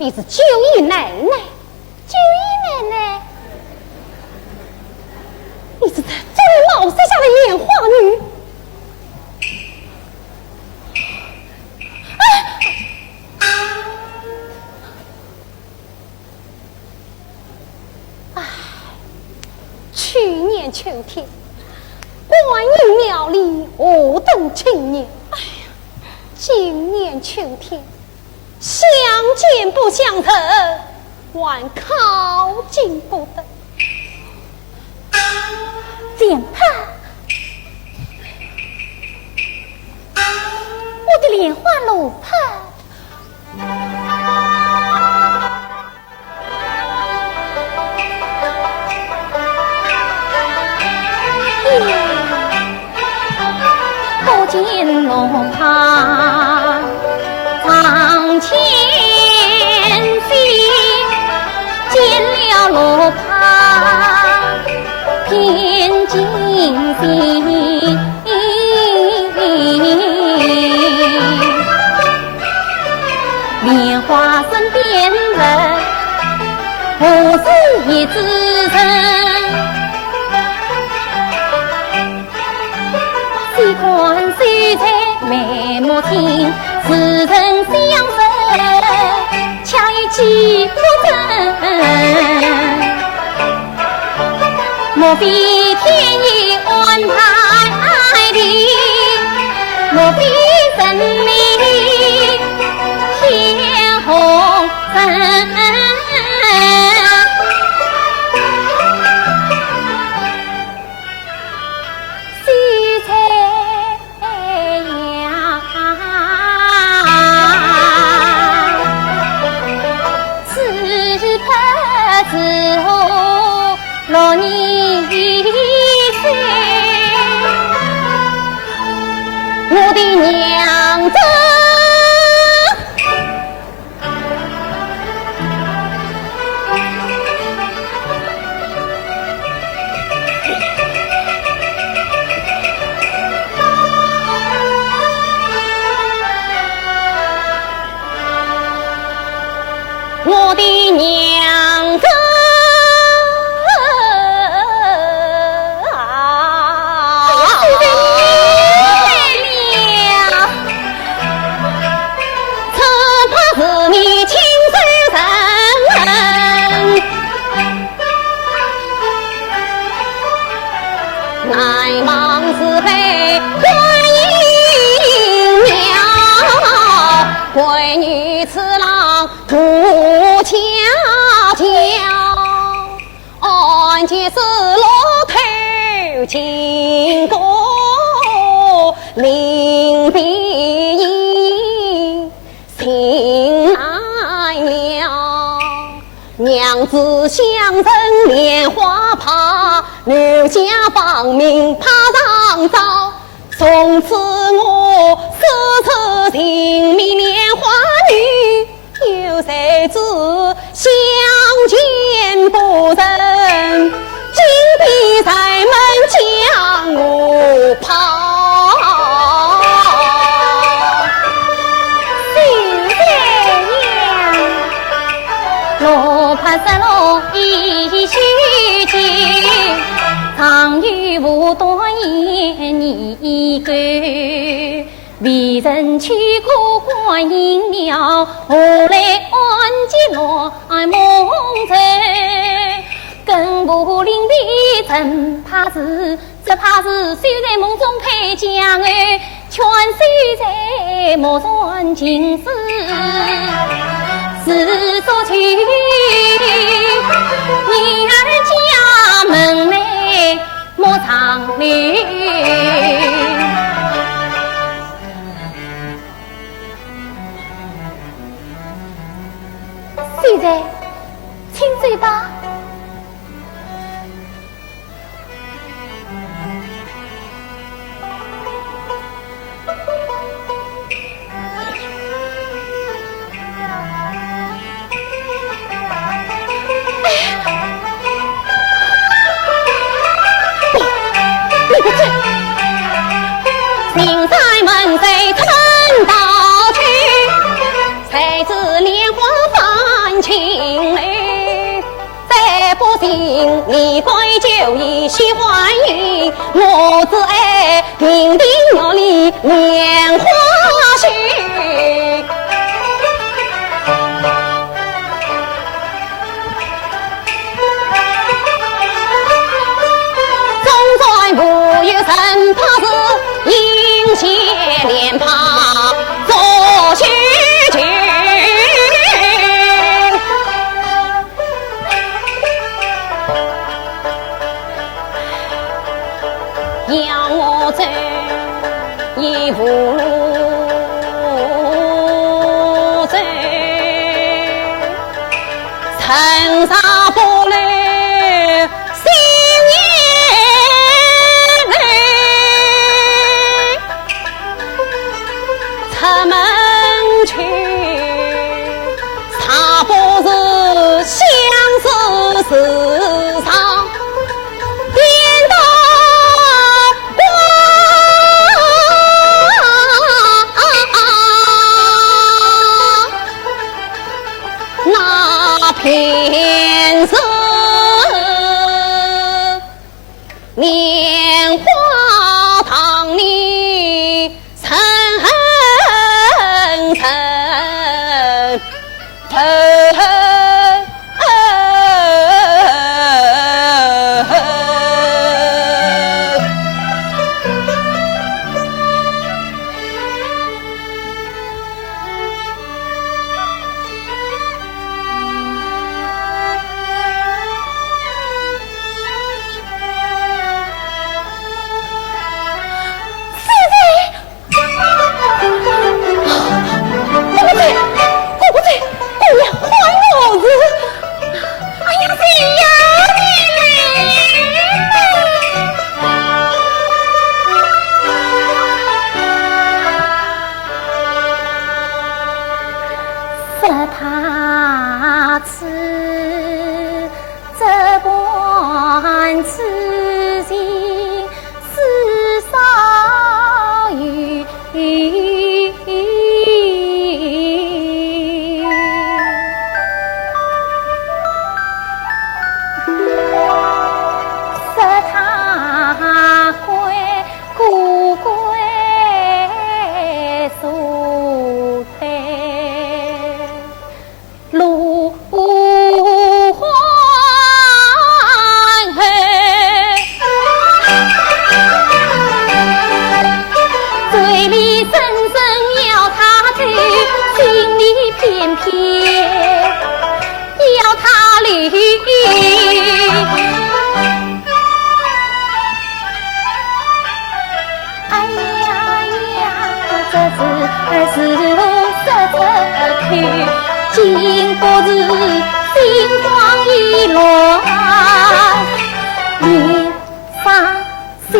你是九姨奶奶，九姨奶奶，你是这老山下的莲花女。去年秋天，观音庙里何等青年，今年秋天。相见不相称，还靠近不得。简怕我的莲花楼畔，不见楼旁藏千岁，见了楼旁偏惊心。莲花身边人，不是一枝人。喜欢秀才眉目清，似曾相识，恰与几不真。莫非天意安排的？莫非神明天红尘？若你岁，我的娘子我的娘子乃忙是被观音庙，闺女此郎不恰巧，俺见是老头经过临别意，醒来了。娘子相赠莲花帕，留下芳名怕上早。从此我私自寻觅莲花女，有谁知相见不认，今天在门将我一人去过观音庙，后来安吉落梦城。更不灵的真怕是，只怕是虽在梦中配将儿，全虽在莫算情事。是说去女儿家门内莫长留。现在请嘴巴。明在门内撑到去，才知莲花泛情泪。再不行，你归就一须还于我只爱平定庙里莲花絮。总算无有神怕是迎接莲帕做虚君，要我走一步路走，尘沙不累心也累，出门去差不是相思时常颠倒光，那片是莲花塘里层层他此这般痴心是少于是他归故归宿退路还嘴里声声要他走，心里偏偏要他离。哎呀呀，这是说出去，竟不是心慌意乱，越伤心。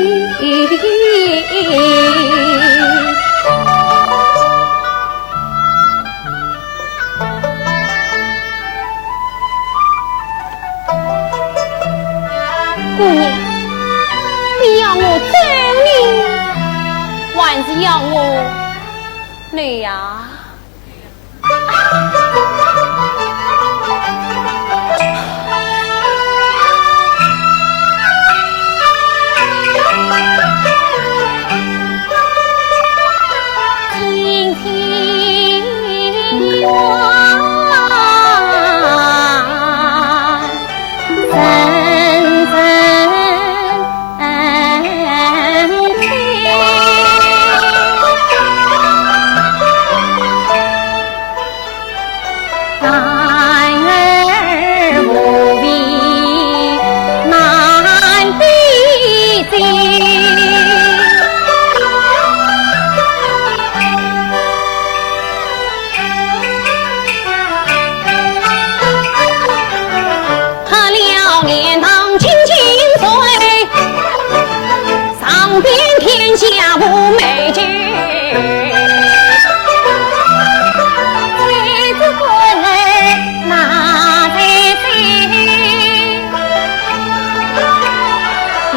姑娘，你要我走你，还是要我来呀？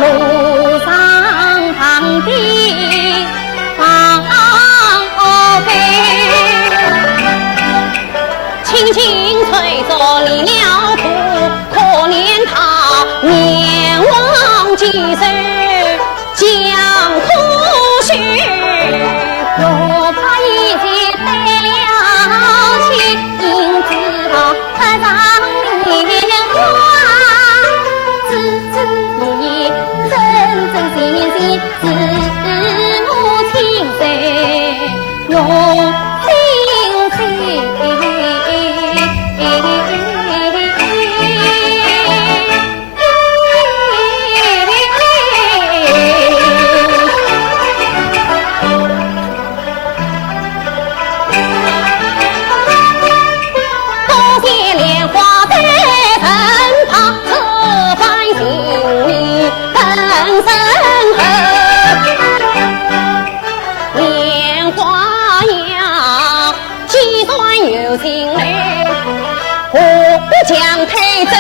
路上堂弟放飞，轻轻吹着离了途，可怜他年忘几岁，江湖许，若怕一劫得了情，因知道他让莲花枝枝叶叶，真真心心，子母亲谁用心谁。将推走，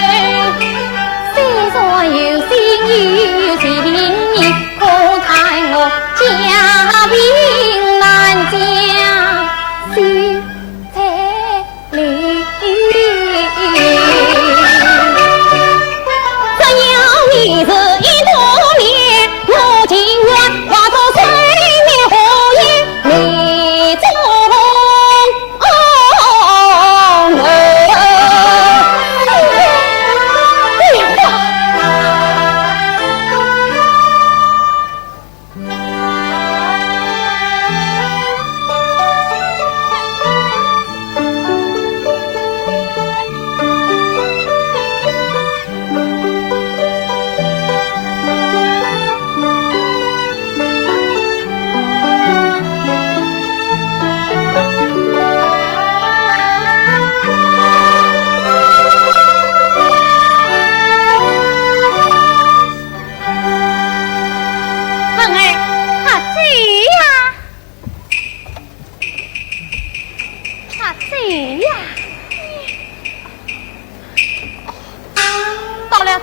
虽说有心有情，可叹我家贫难将心在里。只要你这一多年，我情愿化作水面火焰，你中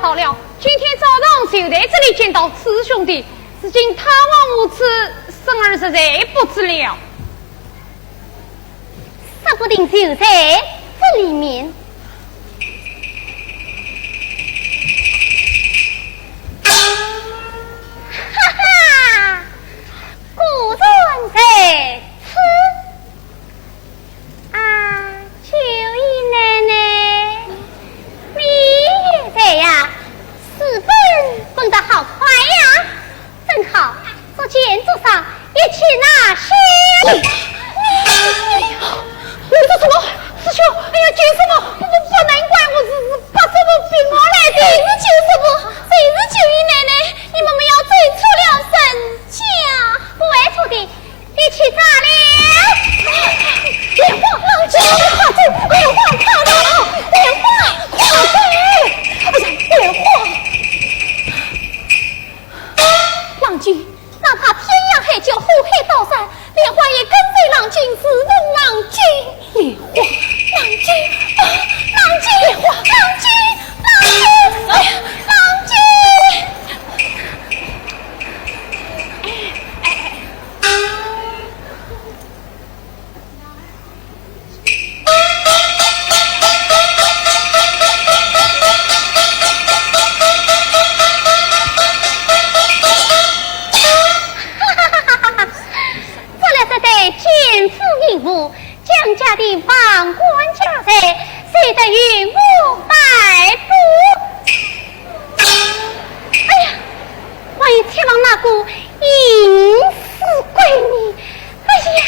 到了，今天早上就在这里见到此兄弟，如今他往无此，生儿实在不知了。说不定就在这里面。哈哈，古人在此啊，秋姨奶奶，你也在呀？私奔得好快呀！正好坐建筑上一起拿些。你说什么？师兄，哎呀，救什么？不能怪我，是把什么病我来的？谁是救什么？谁是救姨奶奶？你们要追出了神家，不外出的，一起炸了！莲花，浪姐，快走！莲花跑了！莲花，快走！哎呀，莲花！郎君，哪怕天涯海角，火海刀山，莲花也跟随郎君，侍奉郎君。莲花，郎君，郎君，莲花，郎君，郎君，哎呀，郎君。天父应父，江家的王冠家财，谁得与我摆布？哎呀，万一前往那股隐私闺女，哎呀！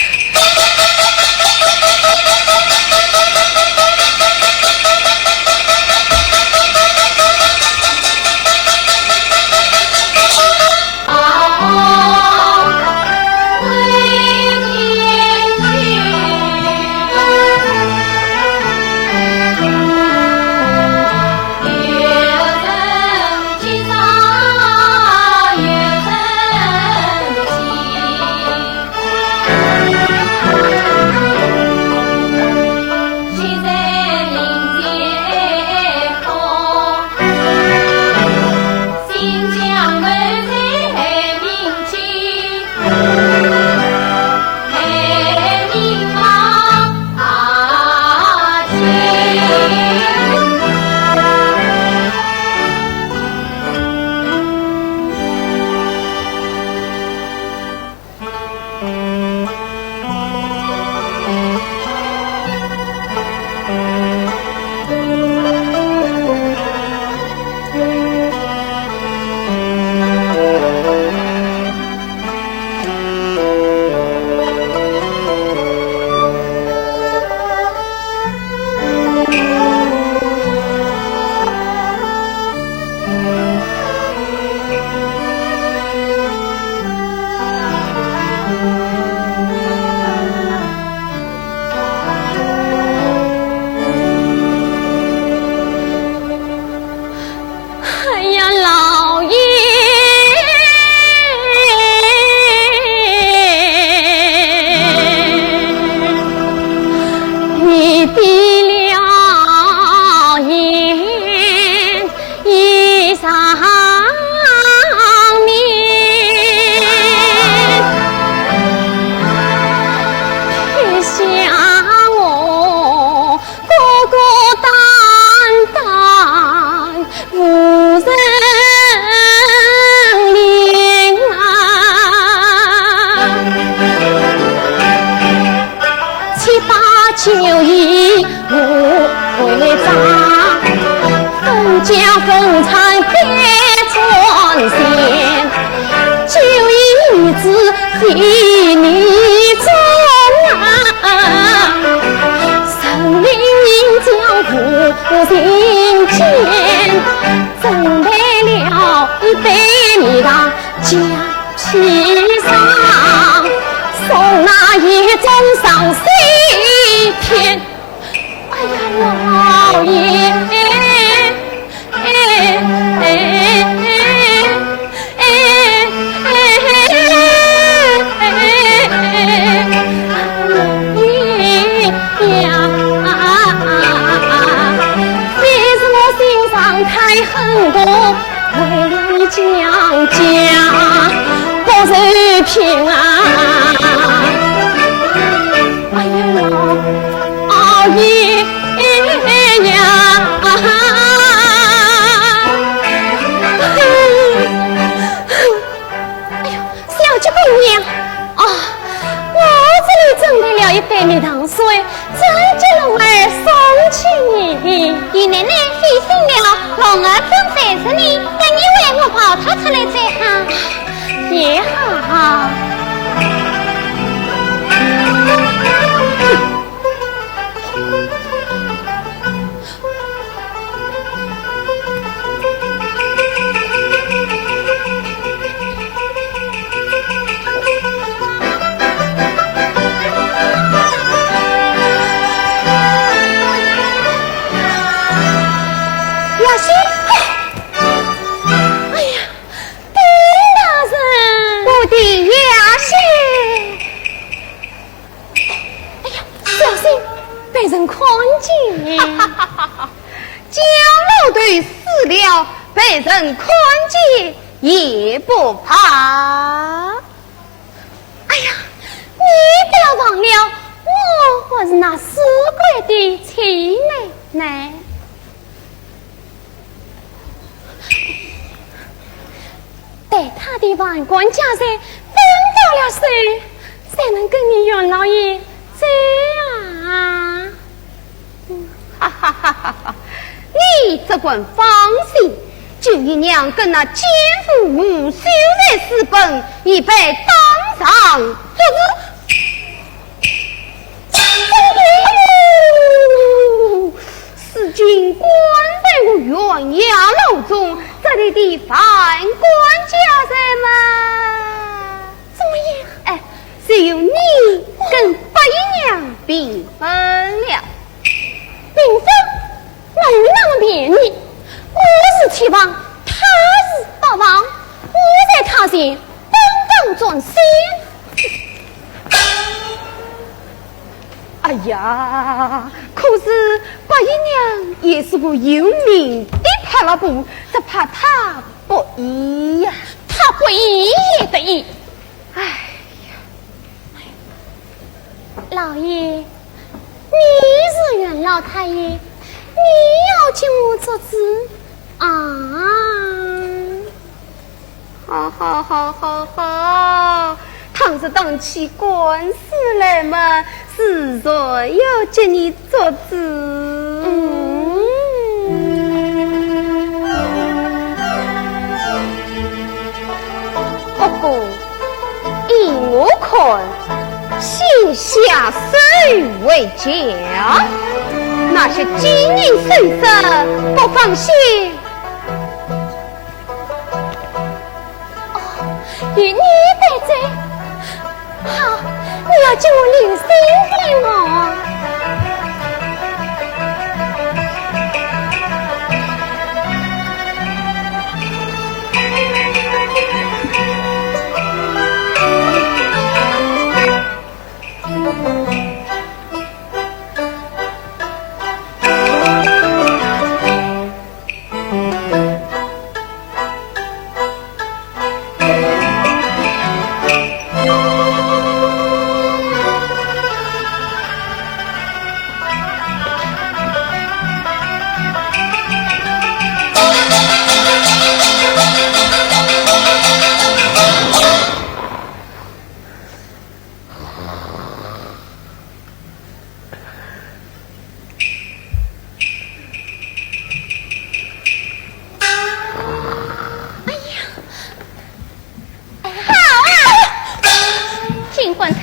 就以我为长，封家封产别转线，就以女子替你争啊，神灵江湖心间，准备了一杯米汤将披上，送那一盅上西天。哎呀，老爷！很多为了你讲家不是平安，哎呀老爷呀，哎呦小姐姑娘啊，我这里准备了一杯蜜糖水，这叫龙儿送请你。姨奶奶费心了，龙儿正在这里，等你为我抱他出来再好。也好。被人看见，江老队死了，被人看见也不怕。哎呀，你不要忘了，我是那死鬼的亲妹妹。待他的万贯家产分到了手，才能跟你袁老爷走啊！哈哈哈哈哈！你这管放心，就姨娘跟那奸夫无休在私奔，已被当场捉住。事情关在我袁家楼中，这里的犯官家人们怎么样？哎，只有你跟八姨娘并分了。并分哪有那么便宜？我是期望，他是不忘，我在他前当当转先。哎呀，可是八姨娘也是个有名的帕拉布，只怕他不依呀。他不依也得依。哎呀，老爷，你是袁老太爷，你要请我做主啊！好，好，倘是当起官司来嘛，是若要接你做主。不过依我看，先下手为佳。那些金银首饰不放心。与你对罪，好，你要叫我留心给我。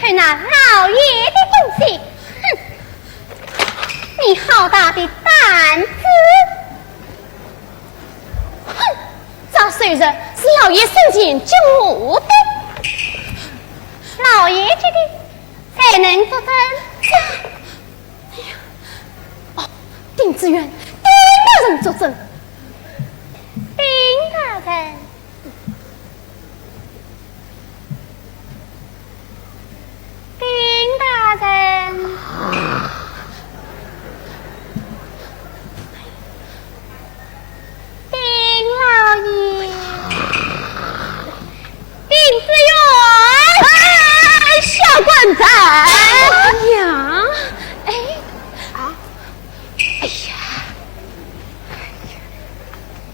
取那老爷的东西。哼！你好大的胆子！哼！这虽然是老爷生前救我的，老爷觉得才能作证。哎呀，哦，丁知远，丁大人作证。丁大人。丁大人，丁老爷，丁知远，小官仔，娘，哎，啊，哎呀，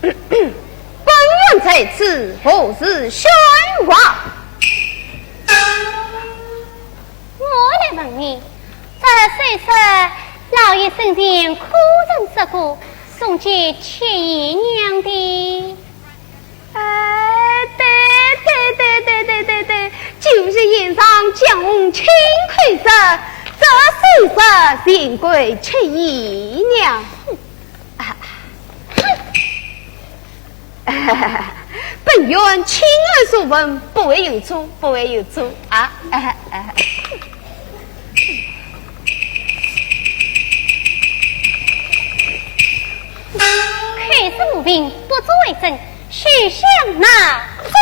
本院在此，不是喧哗。我来问你，这虽说老爷生前苦人之苦，送去曲姨娘的。对，就是宴上将青亏色，这虽说幸归曲姨娘。本院亲耳所闻，不会有错，不会有错啊！可是母病不足为证，许向哪宗？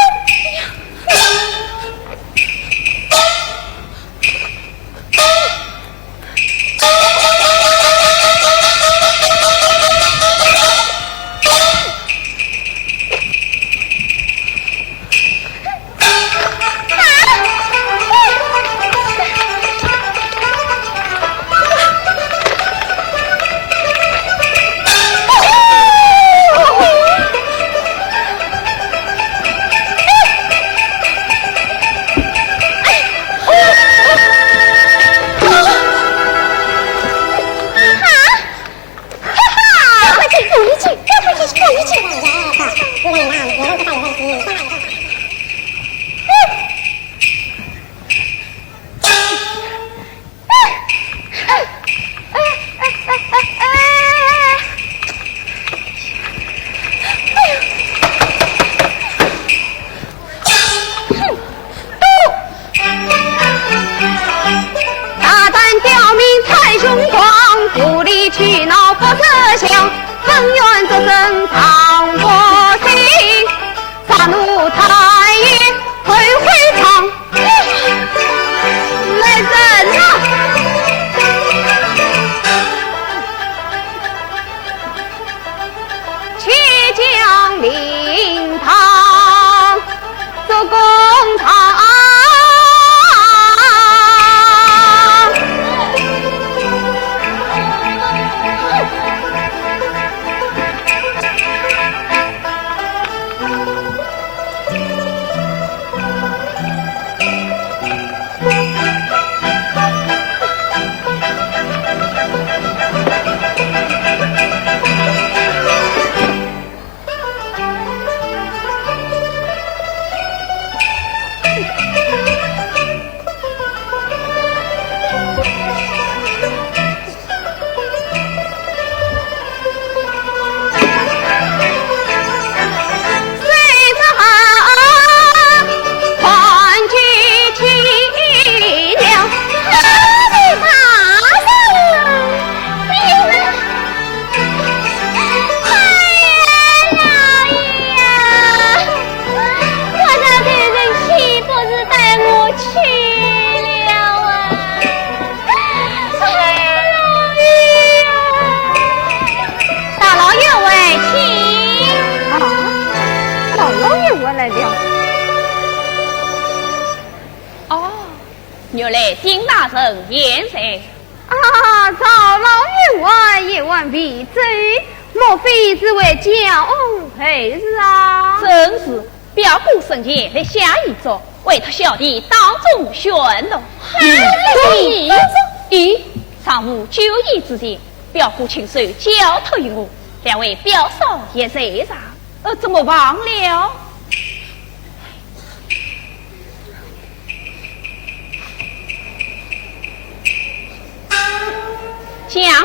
原来丁大人言谁？啊，曹老员外也万必罪，莫非是为家翁配事啊？正是，表姑生前在下一桌，为他小弟当众宣动。咦，上午就义之前，表姑亲手交托于我，两位表嫂也在场，怎么忘了？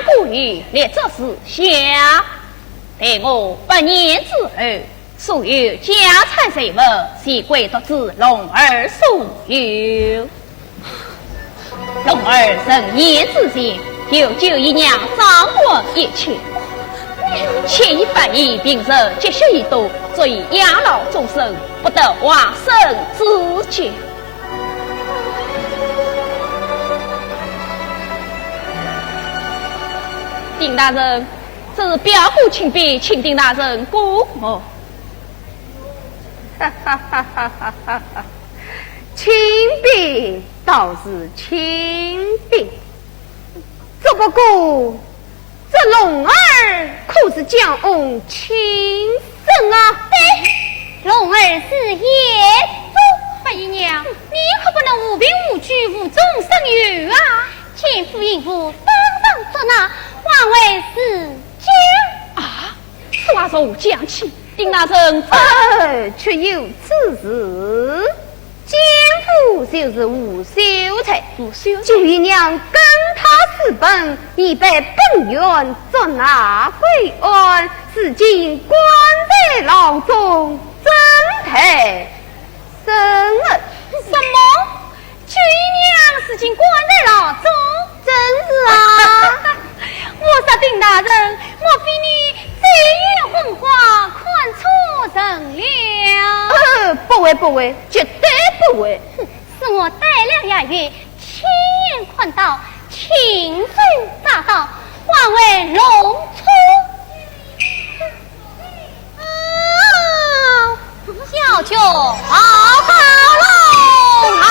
不与列这事下，待我8年之后，所有家产财物悉归独子龙儿所有。龙儿成年之前，有救姨娘掌握一切，千亿百亿平日积蓄已多，所以养老终生，不得往生之咎。丁大人，这是表姑请便，请丁大人过目。哈哈哈哈哈哈！请便倒是请便，只不过这龙儿可是将翁亲生啊！龙儿是野猪，八姨娘，你可不能无凭无据、无中生有啊！前夫应付当上做那，枉为是将啊！话说讲起，丁大人，却有此事。奸夫就是吴秀才，九姨娘跟他私奔，已被本院捉拿归案，至今关在牢中，真太生恩。什么？九姨娘是竟关在牢中？真是啊！我说丁大人，莫非你这夜昏花看错人了？不会不会，绝对不会。是我带了雅月亲眼看到清水乍到，化为龙出。小舅好好龙儿。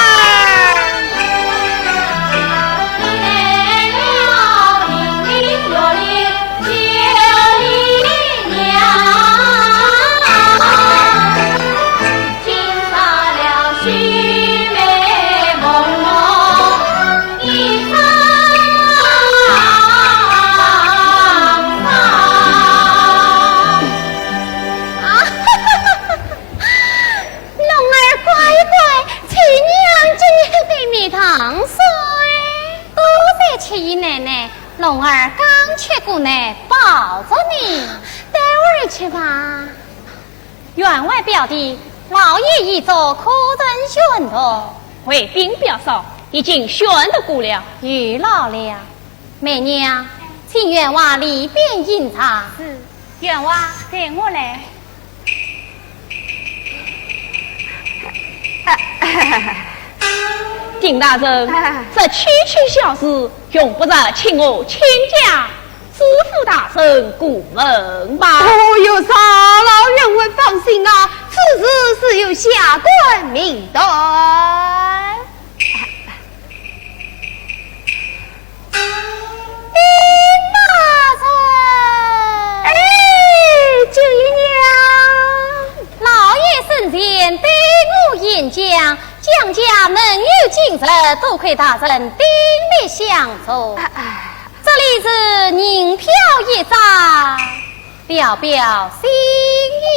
龙儿刚切过来抱着你，待会儿去吧。员外表弟，老爷已做可人选的，回禀表嫂，已经选得过了。遇老了，媚娘，请员外里边饮茶。是，员外带我来。丁大人，这区区小事，用不着请我亲家师傅大人过问吧。有少老员外放心啊，此事是由下官明断。丁大人，哎，九姨娘，老爷生前对我演讲。将家能有今日，多亏大人鼎力相助。这里是银票一张，表表心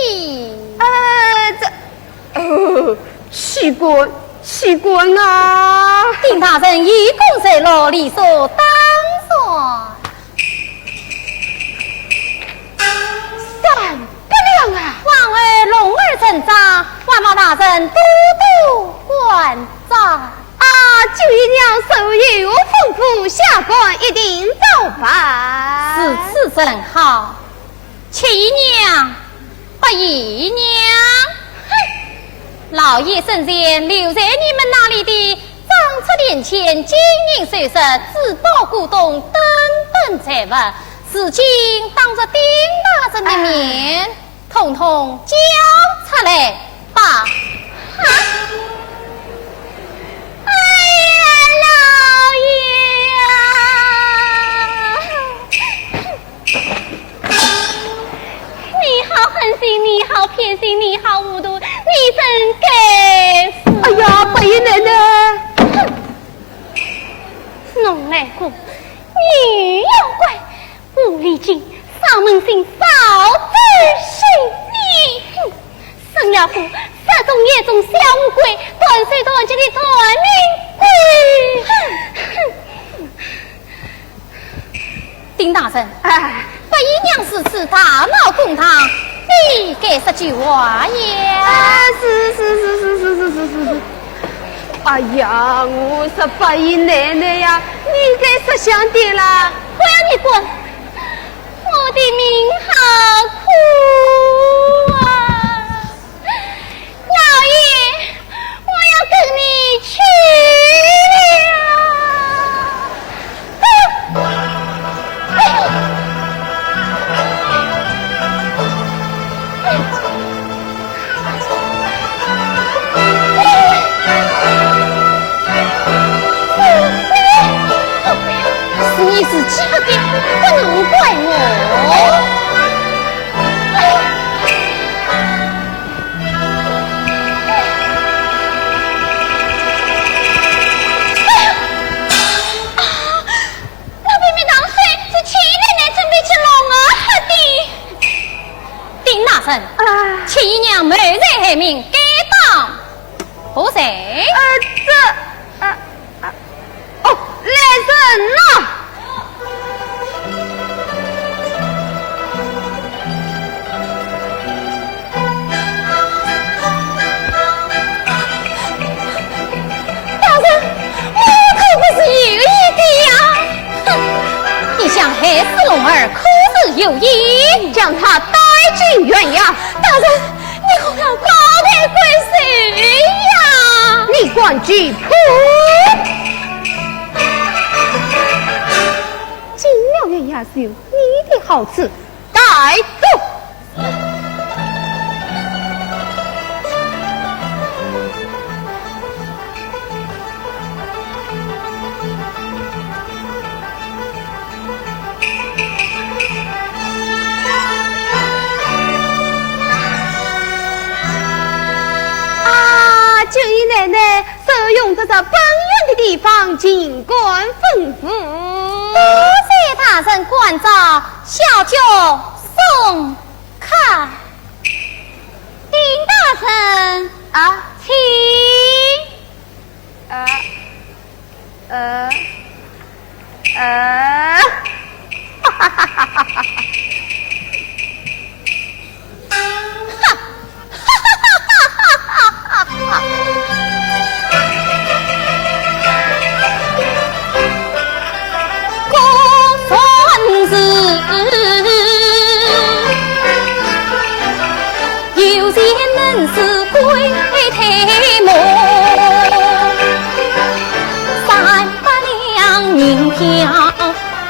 意。奇官啊！丁大人一共在牢理所当然。3百两啊！望儿龙儿成长，万望大人多多关照。九姨娘手有丰富，下官一定照办。此真好。七姨娘，八姨娘，老爷生前留在你们那里的张出点钱、金银首饰、珠宝古董等等财物，如今当着丁大人的面，统统交出来吧。你好偏心，你好糊涂，你真该死！哎呀，八姨奶奶，侬来过，女妖怪，无力尽，上门心少知心你，生了夫，杀中夜中小乌龟，断水断气的断命龟。丁大人，哎，不姨娘是吃大闹公堂，你该说句话呀？是。哎呀，我说八姨奶奶呀，你该说想的啦。我要你滚！我的命好苦啊！老爷，我要跟你去你是几个的，不能怪我。那妹妹当岁是七奶奶准备去龙儿喝的。丁大人，七娘每日害命，该当不谁？来人呐！大人，我可不是有意的呀！哼，你想害死龙儿，可是有意，将他带进原衙。大人，你可要高抬贵手呀！你管吉普。进了原衙是有你的好处，带走。九姨奶奶手用得着本院的地方，尽管吩咐。多谢大人关照，小酒送开。丁大人啊，请。哈哈哈哈哈哈！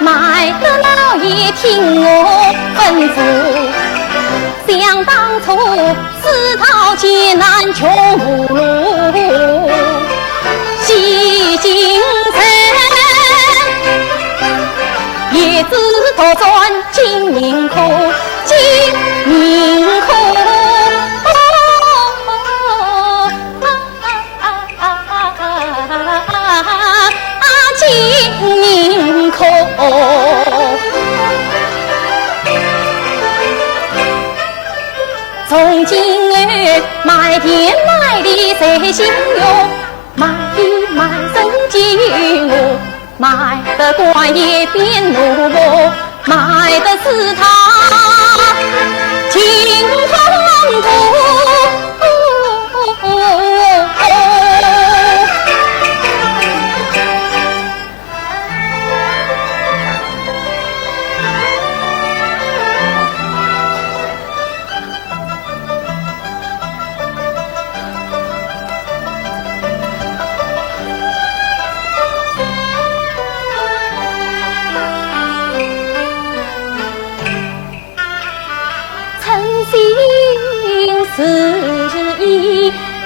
买得老爷听我吩咐，想当初四讨艰难穷无路，西京城也只多赚金银库，金银库。从今儿买田买地谁心用，买地买生计我，买得官也变奴仆，买得是他金风土。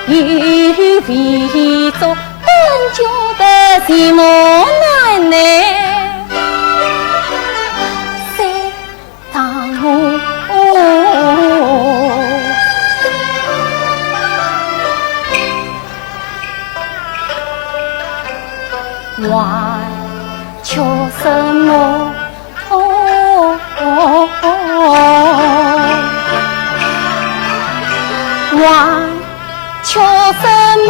有为做本家的寂寞难耐，谁当还求什么？还求什么？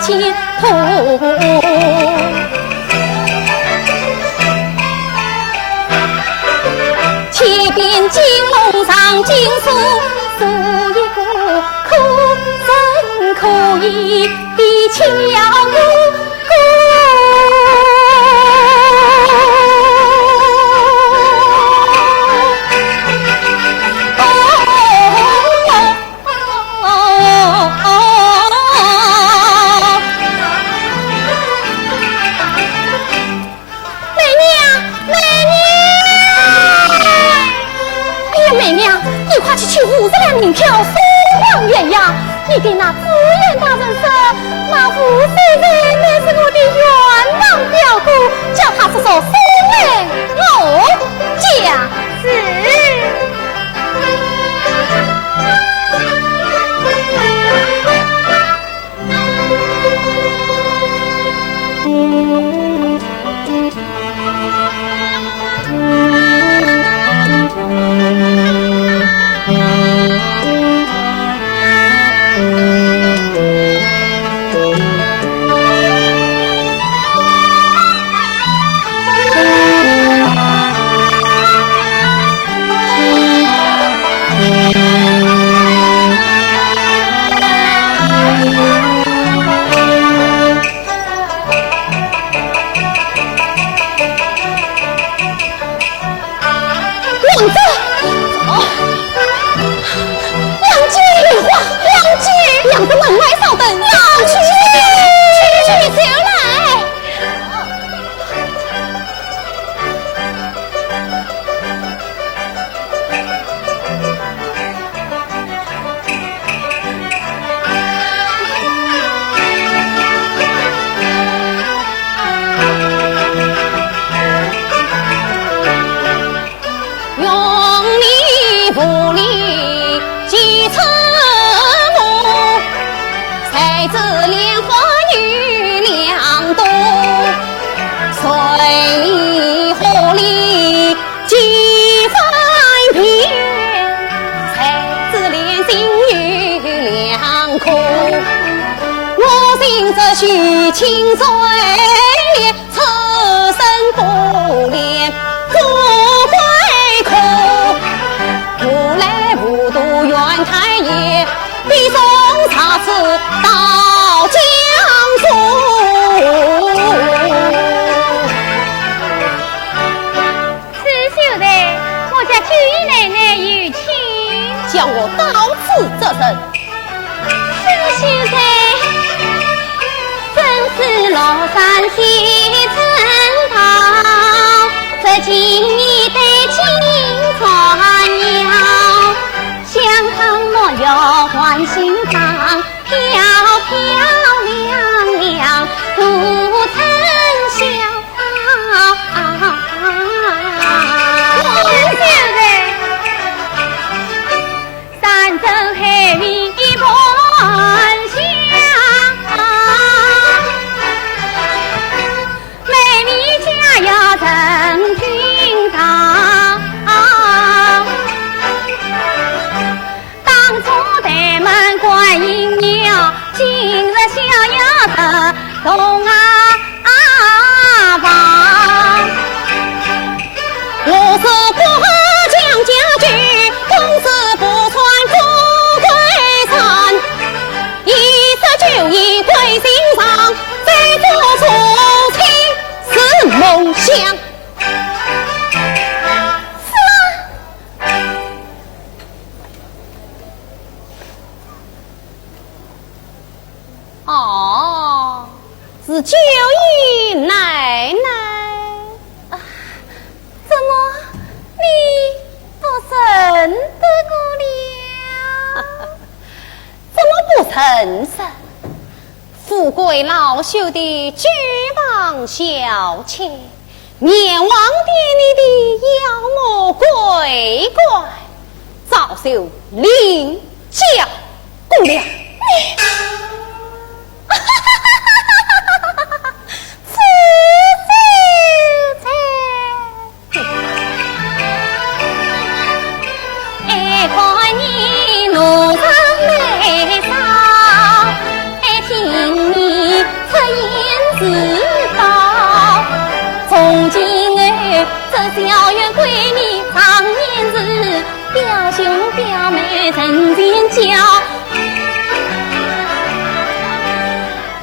前途。前边金龙上金锁，做一个可真可以的巧姑。去50两银票送往元阳，你给那知县大人说，那吴先生乃是我的冤枉表哥，叫他说送来我家是。许清水出身不廉，富贵苦，无来无度袁太爷，必送茶次到江苏。此秀才，我家九姨奶奶有请，叫我到此这身。此秀才。是老山西城头，这今年对金传鸟，香堂莫要换新房，漂漂亮亮不曾消。秀才，山珍海味一盘香。要成厅堂，当初台门观音庙，今日逍遥的东房。我是国将家具，公子不穿富贵衫，19一归心上，再做父亲是梦想。是九姨奶奶，怎么你不认得我了？怎么不认识？富贵老朽的巨蟒小妾，阎王殿里的妖魔鬼怪，早受凌驾公了。路上来少，还听你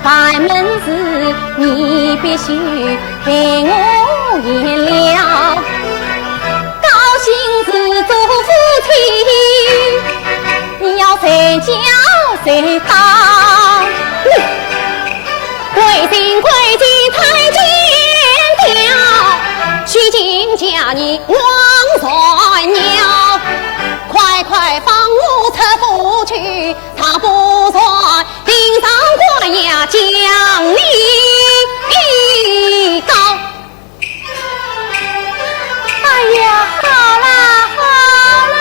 开门时你必须陪我言了，高兴是做夫妻，你要谁教谁当，贵姓贵气太监调，须进家你王帅鸟，快快放我出府去，他不算顶上官呀将你告。哎呀，好啦好啦，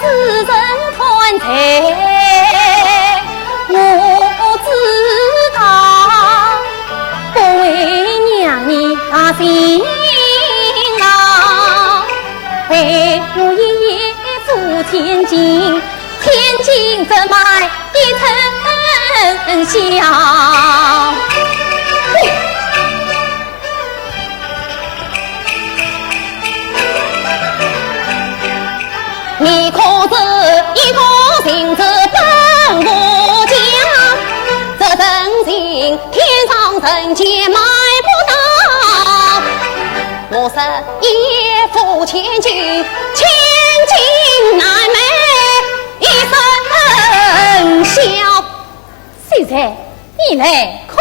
世人传财我知道，不为娘你大心劳，陪我一夜赴天津，天津这买一层香。你可知一个行子本我家，这真情天上人间买不到，我是一夫千金，千金难买一生笑。秀才，你来看。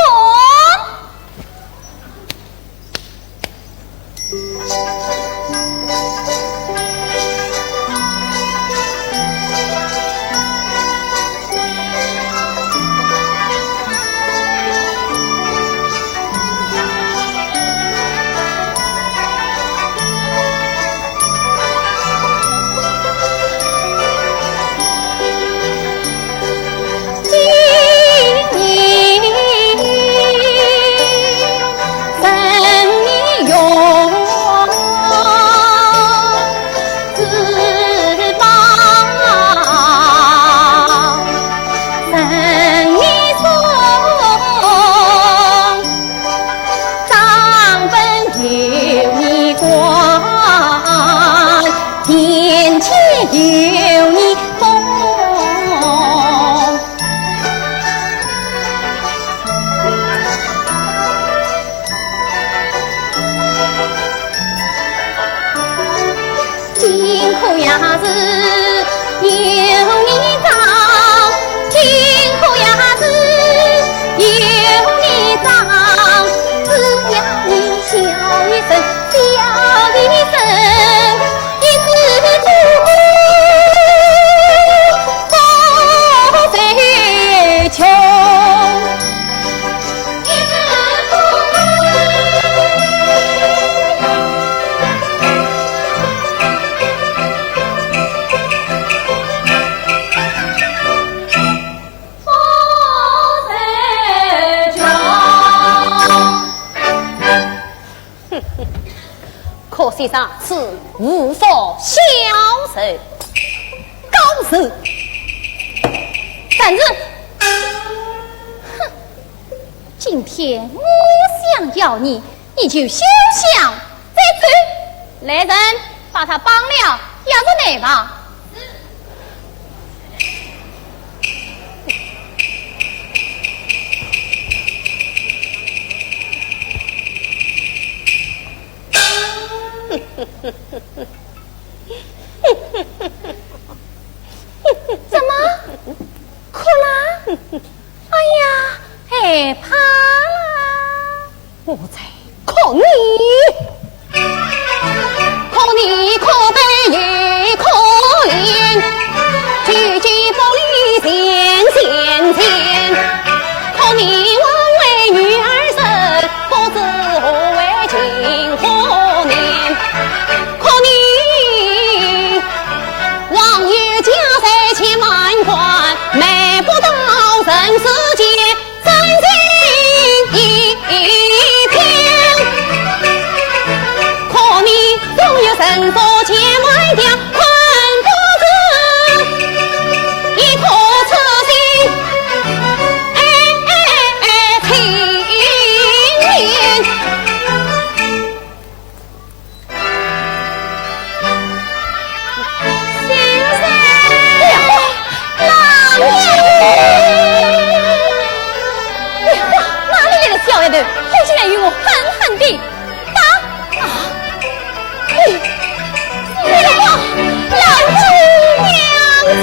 可惜上次无法销售高手，但是，哼，今天我想要你，你就休想再走。来人，把他绑了，押入内吧。怎么哭了？哎呀，害怕了！我在哭你，哭你哭悲也哭言，句句不离线线，哭你枉为女儿生，不知何为情何年。望有家财千万贯，买不到人世间真情一片。可你总有神佛千万条，困不住一颗痴心，头，好起来与我狠狠地打啊！为了我老君娘子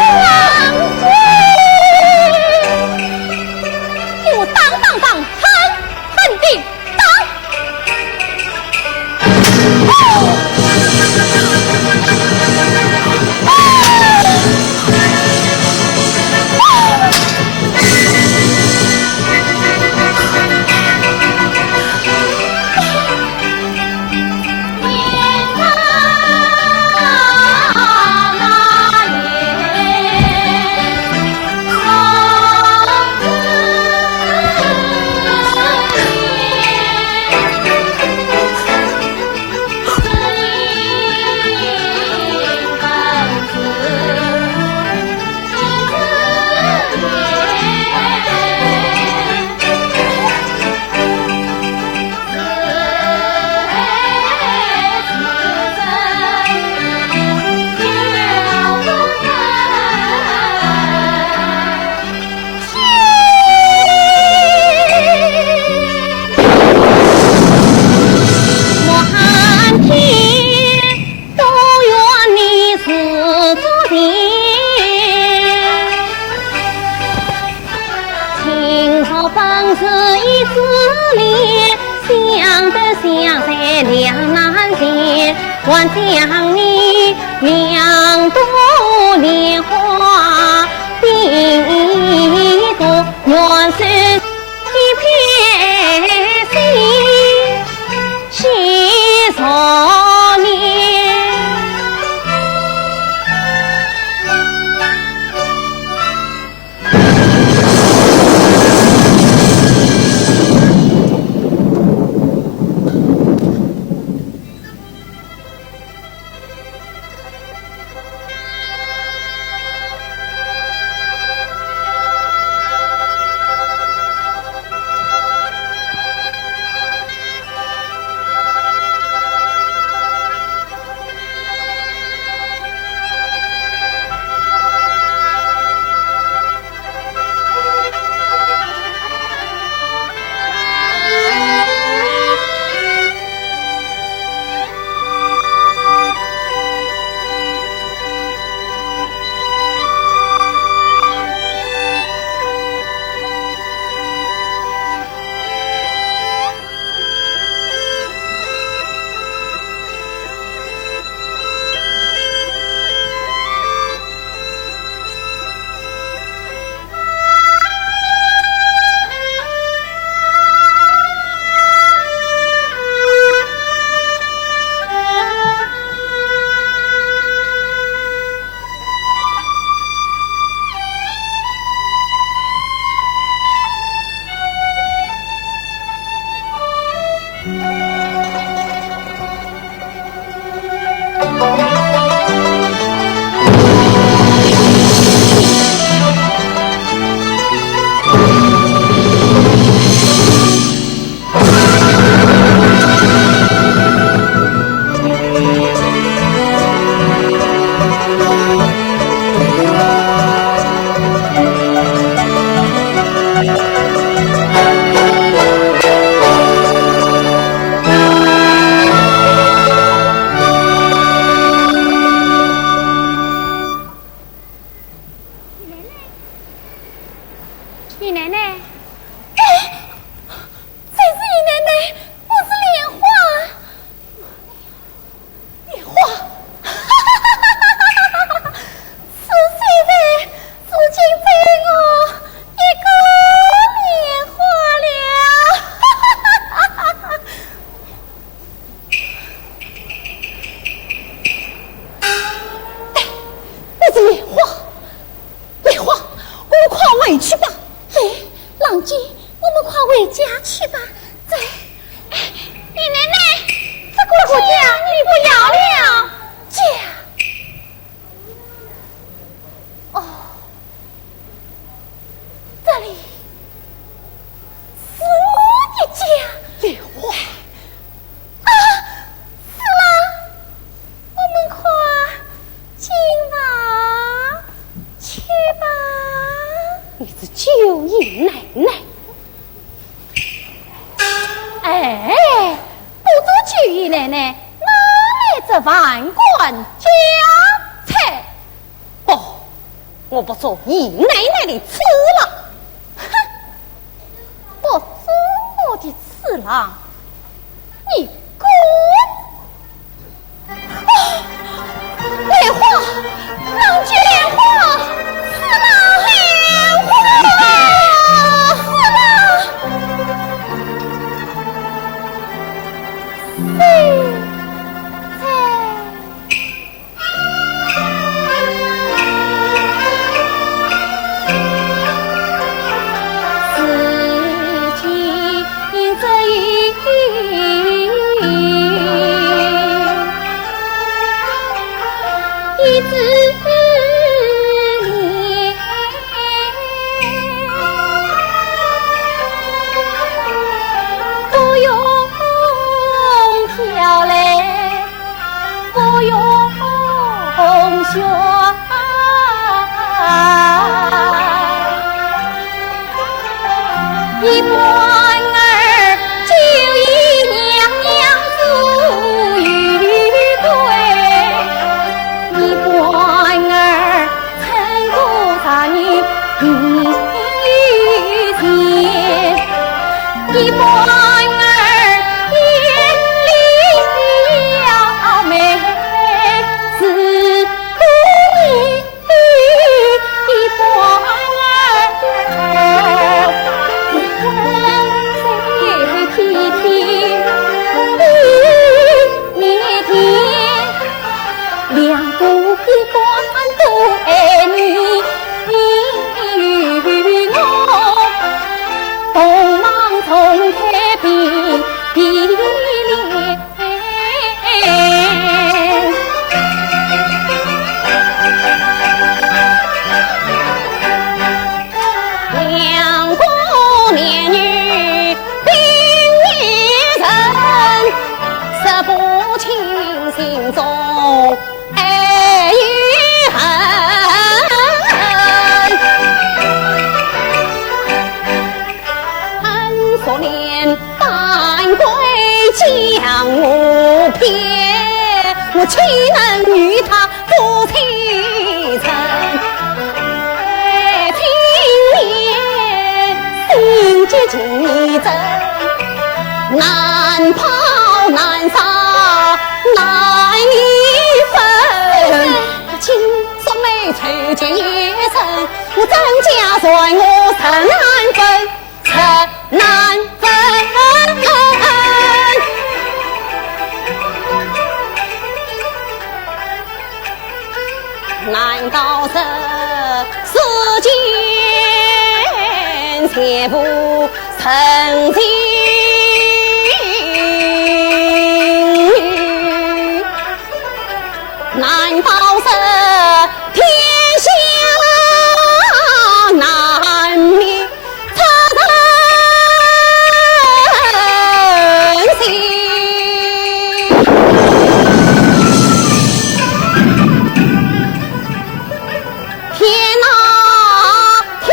给我当狠狠地打！还将你两朵莲花比作原是一片心10年。姨奶奶，谁是姨奶奶？我是莲花。莲花，是谁在如今对我一个莲花了？那是莲花，莲花，我们快回去吧。郎君，我们快回家去吧。走，姨奶奶，这姑姑家你不要了，家。哦，这里是我的家。莲花啊，是啦，我们快进房去吧。你是九姨奶奶。哎，不知酒一来呢，哪来这万贯家财？哦，我不做姨奶奶的次郎。哼，不做我的次郎，你滚！莲花，让菊莲花，死了莲花，死了！一般儿就以娘娘做玉对，一般儿称过大女平于天，一般儿眼里要美是姑娘，一般儿。两个一官都爱你，我同忙同开比脸。两个男女并一人，实不清心中爱与恨。恨所念但归将我骗，我岂能与他夫妻成？心结情真，难抛难撒难离分。亲说没愁结一生，我真假算我曾难分，曾难分。难道这世间切不曾经？难道这天下难免他人心？天哪，天！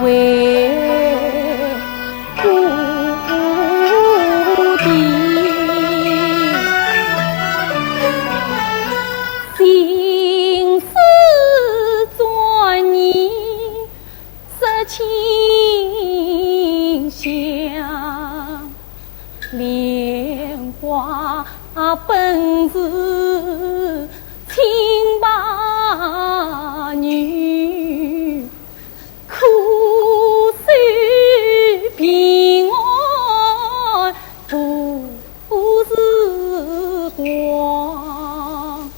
为故地，心思转念识清香，莲花本是清白女，可惜平安不是光，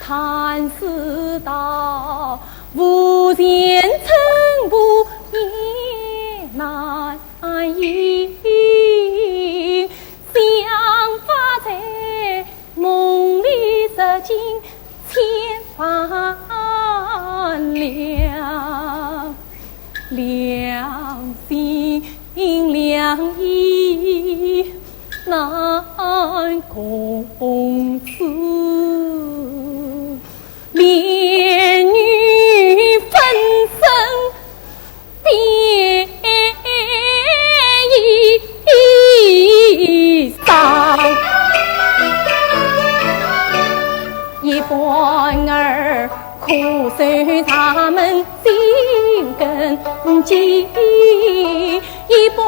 叹世道无钱成不也难移，想法在梦里实尽千万两，良心良意难共此，恋女分身别衣裳，一般儿苦守他们心根基，一般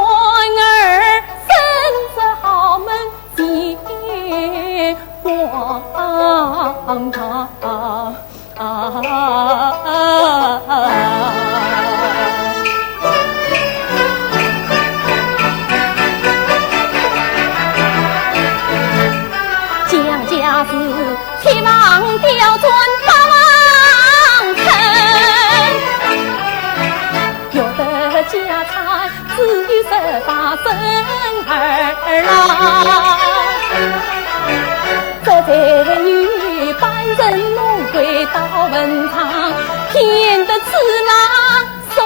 儿生是豪门结荒唐。蒋家是铁王吊转八王城，有得家产只有18生儿郎，这才与半人龙归到文昌，骗得次郎受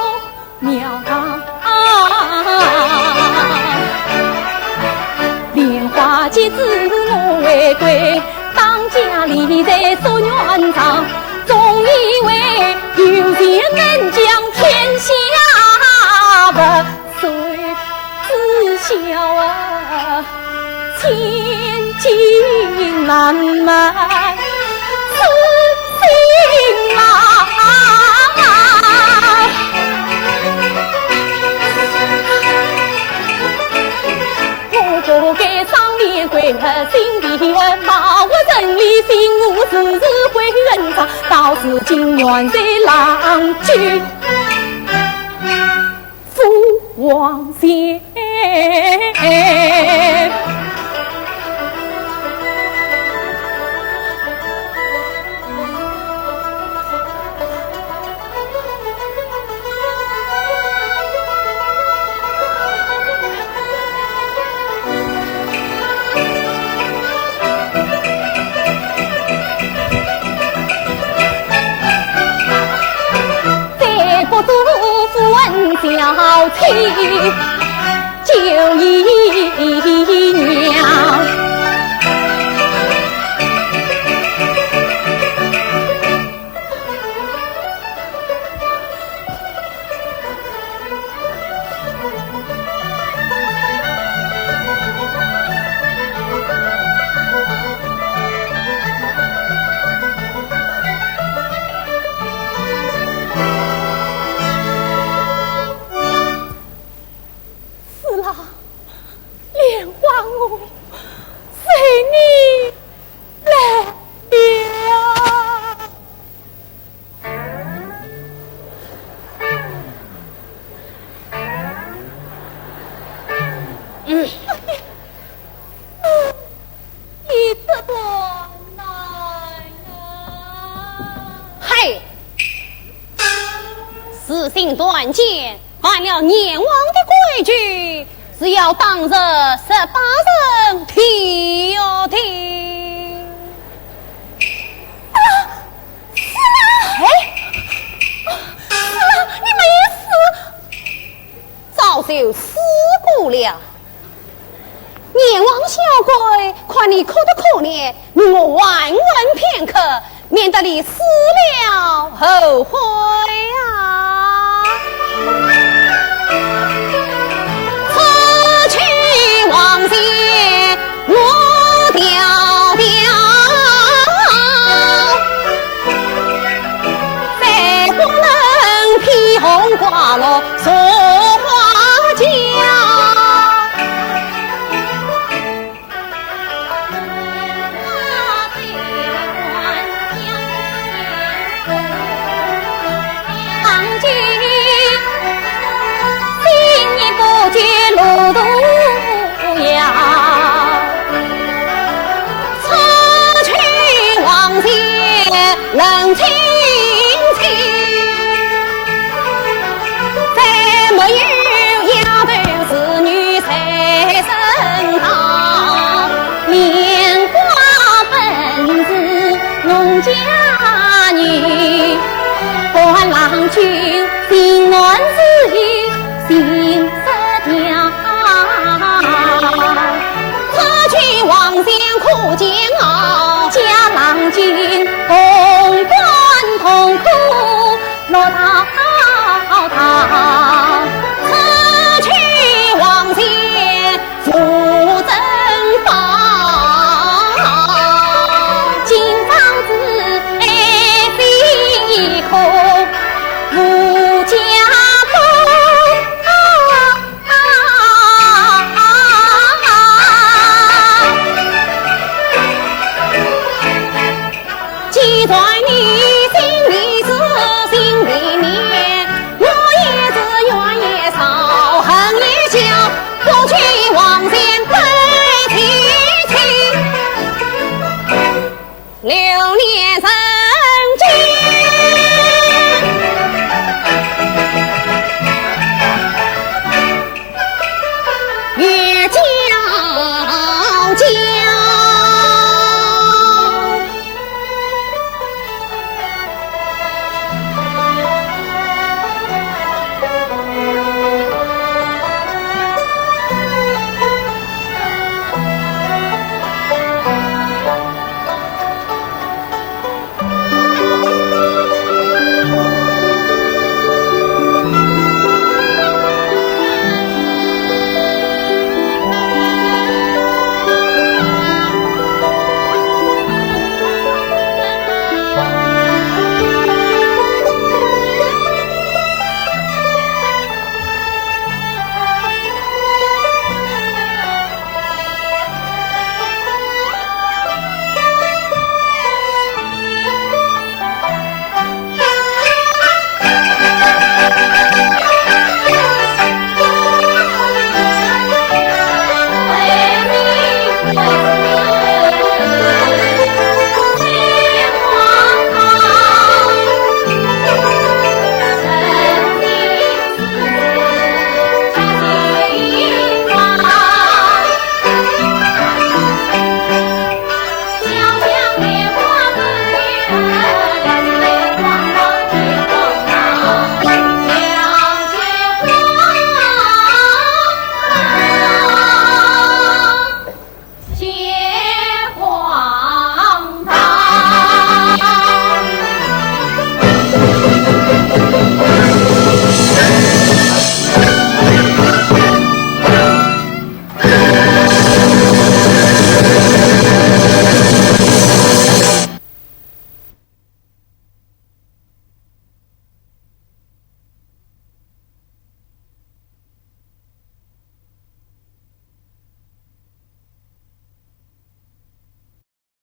庙堂。莲花节子我为贵，当家里在守元璋，总以为有钱能将天下不遂，知晓啊千金难买此心郎。我该上面归和心地恩，把我人里心我时时归人上，到时今元在郎君父王前。小妻就姨娘，私心断剑，犯了阎王的规矩，是要当着18人踢哟踢。是啦，你没死，早就死过了。阎王小鬼，看你可得可怜，我玩问片刻，免得你死了后悔啊！花落，谁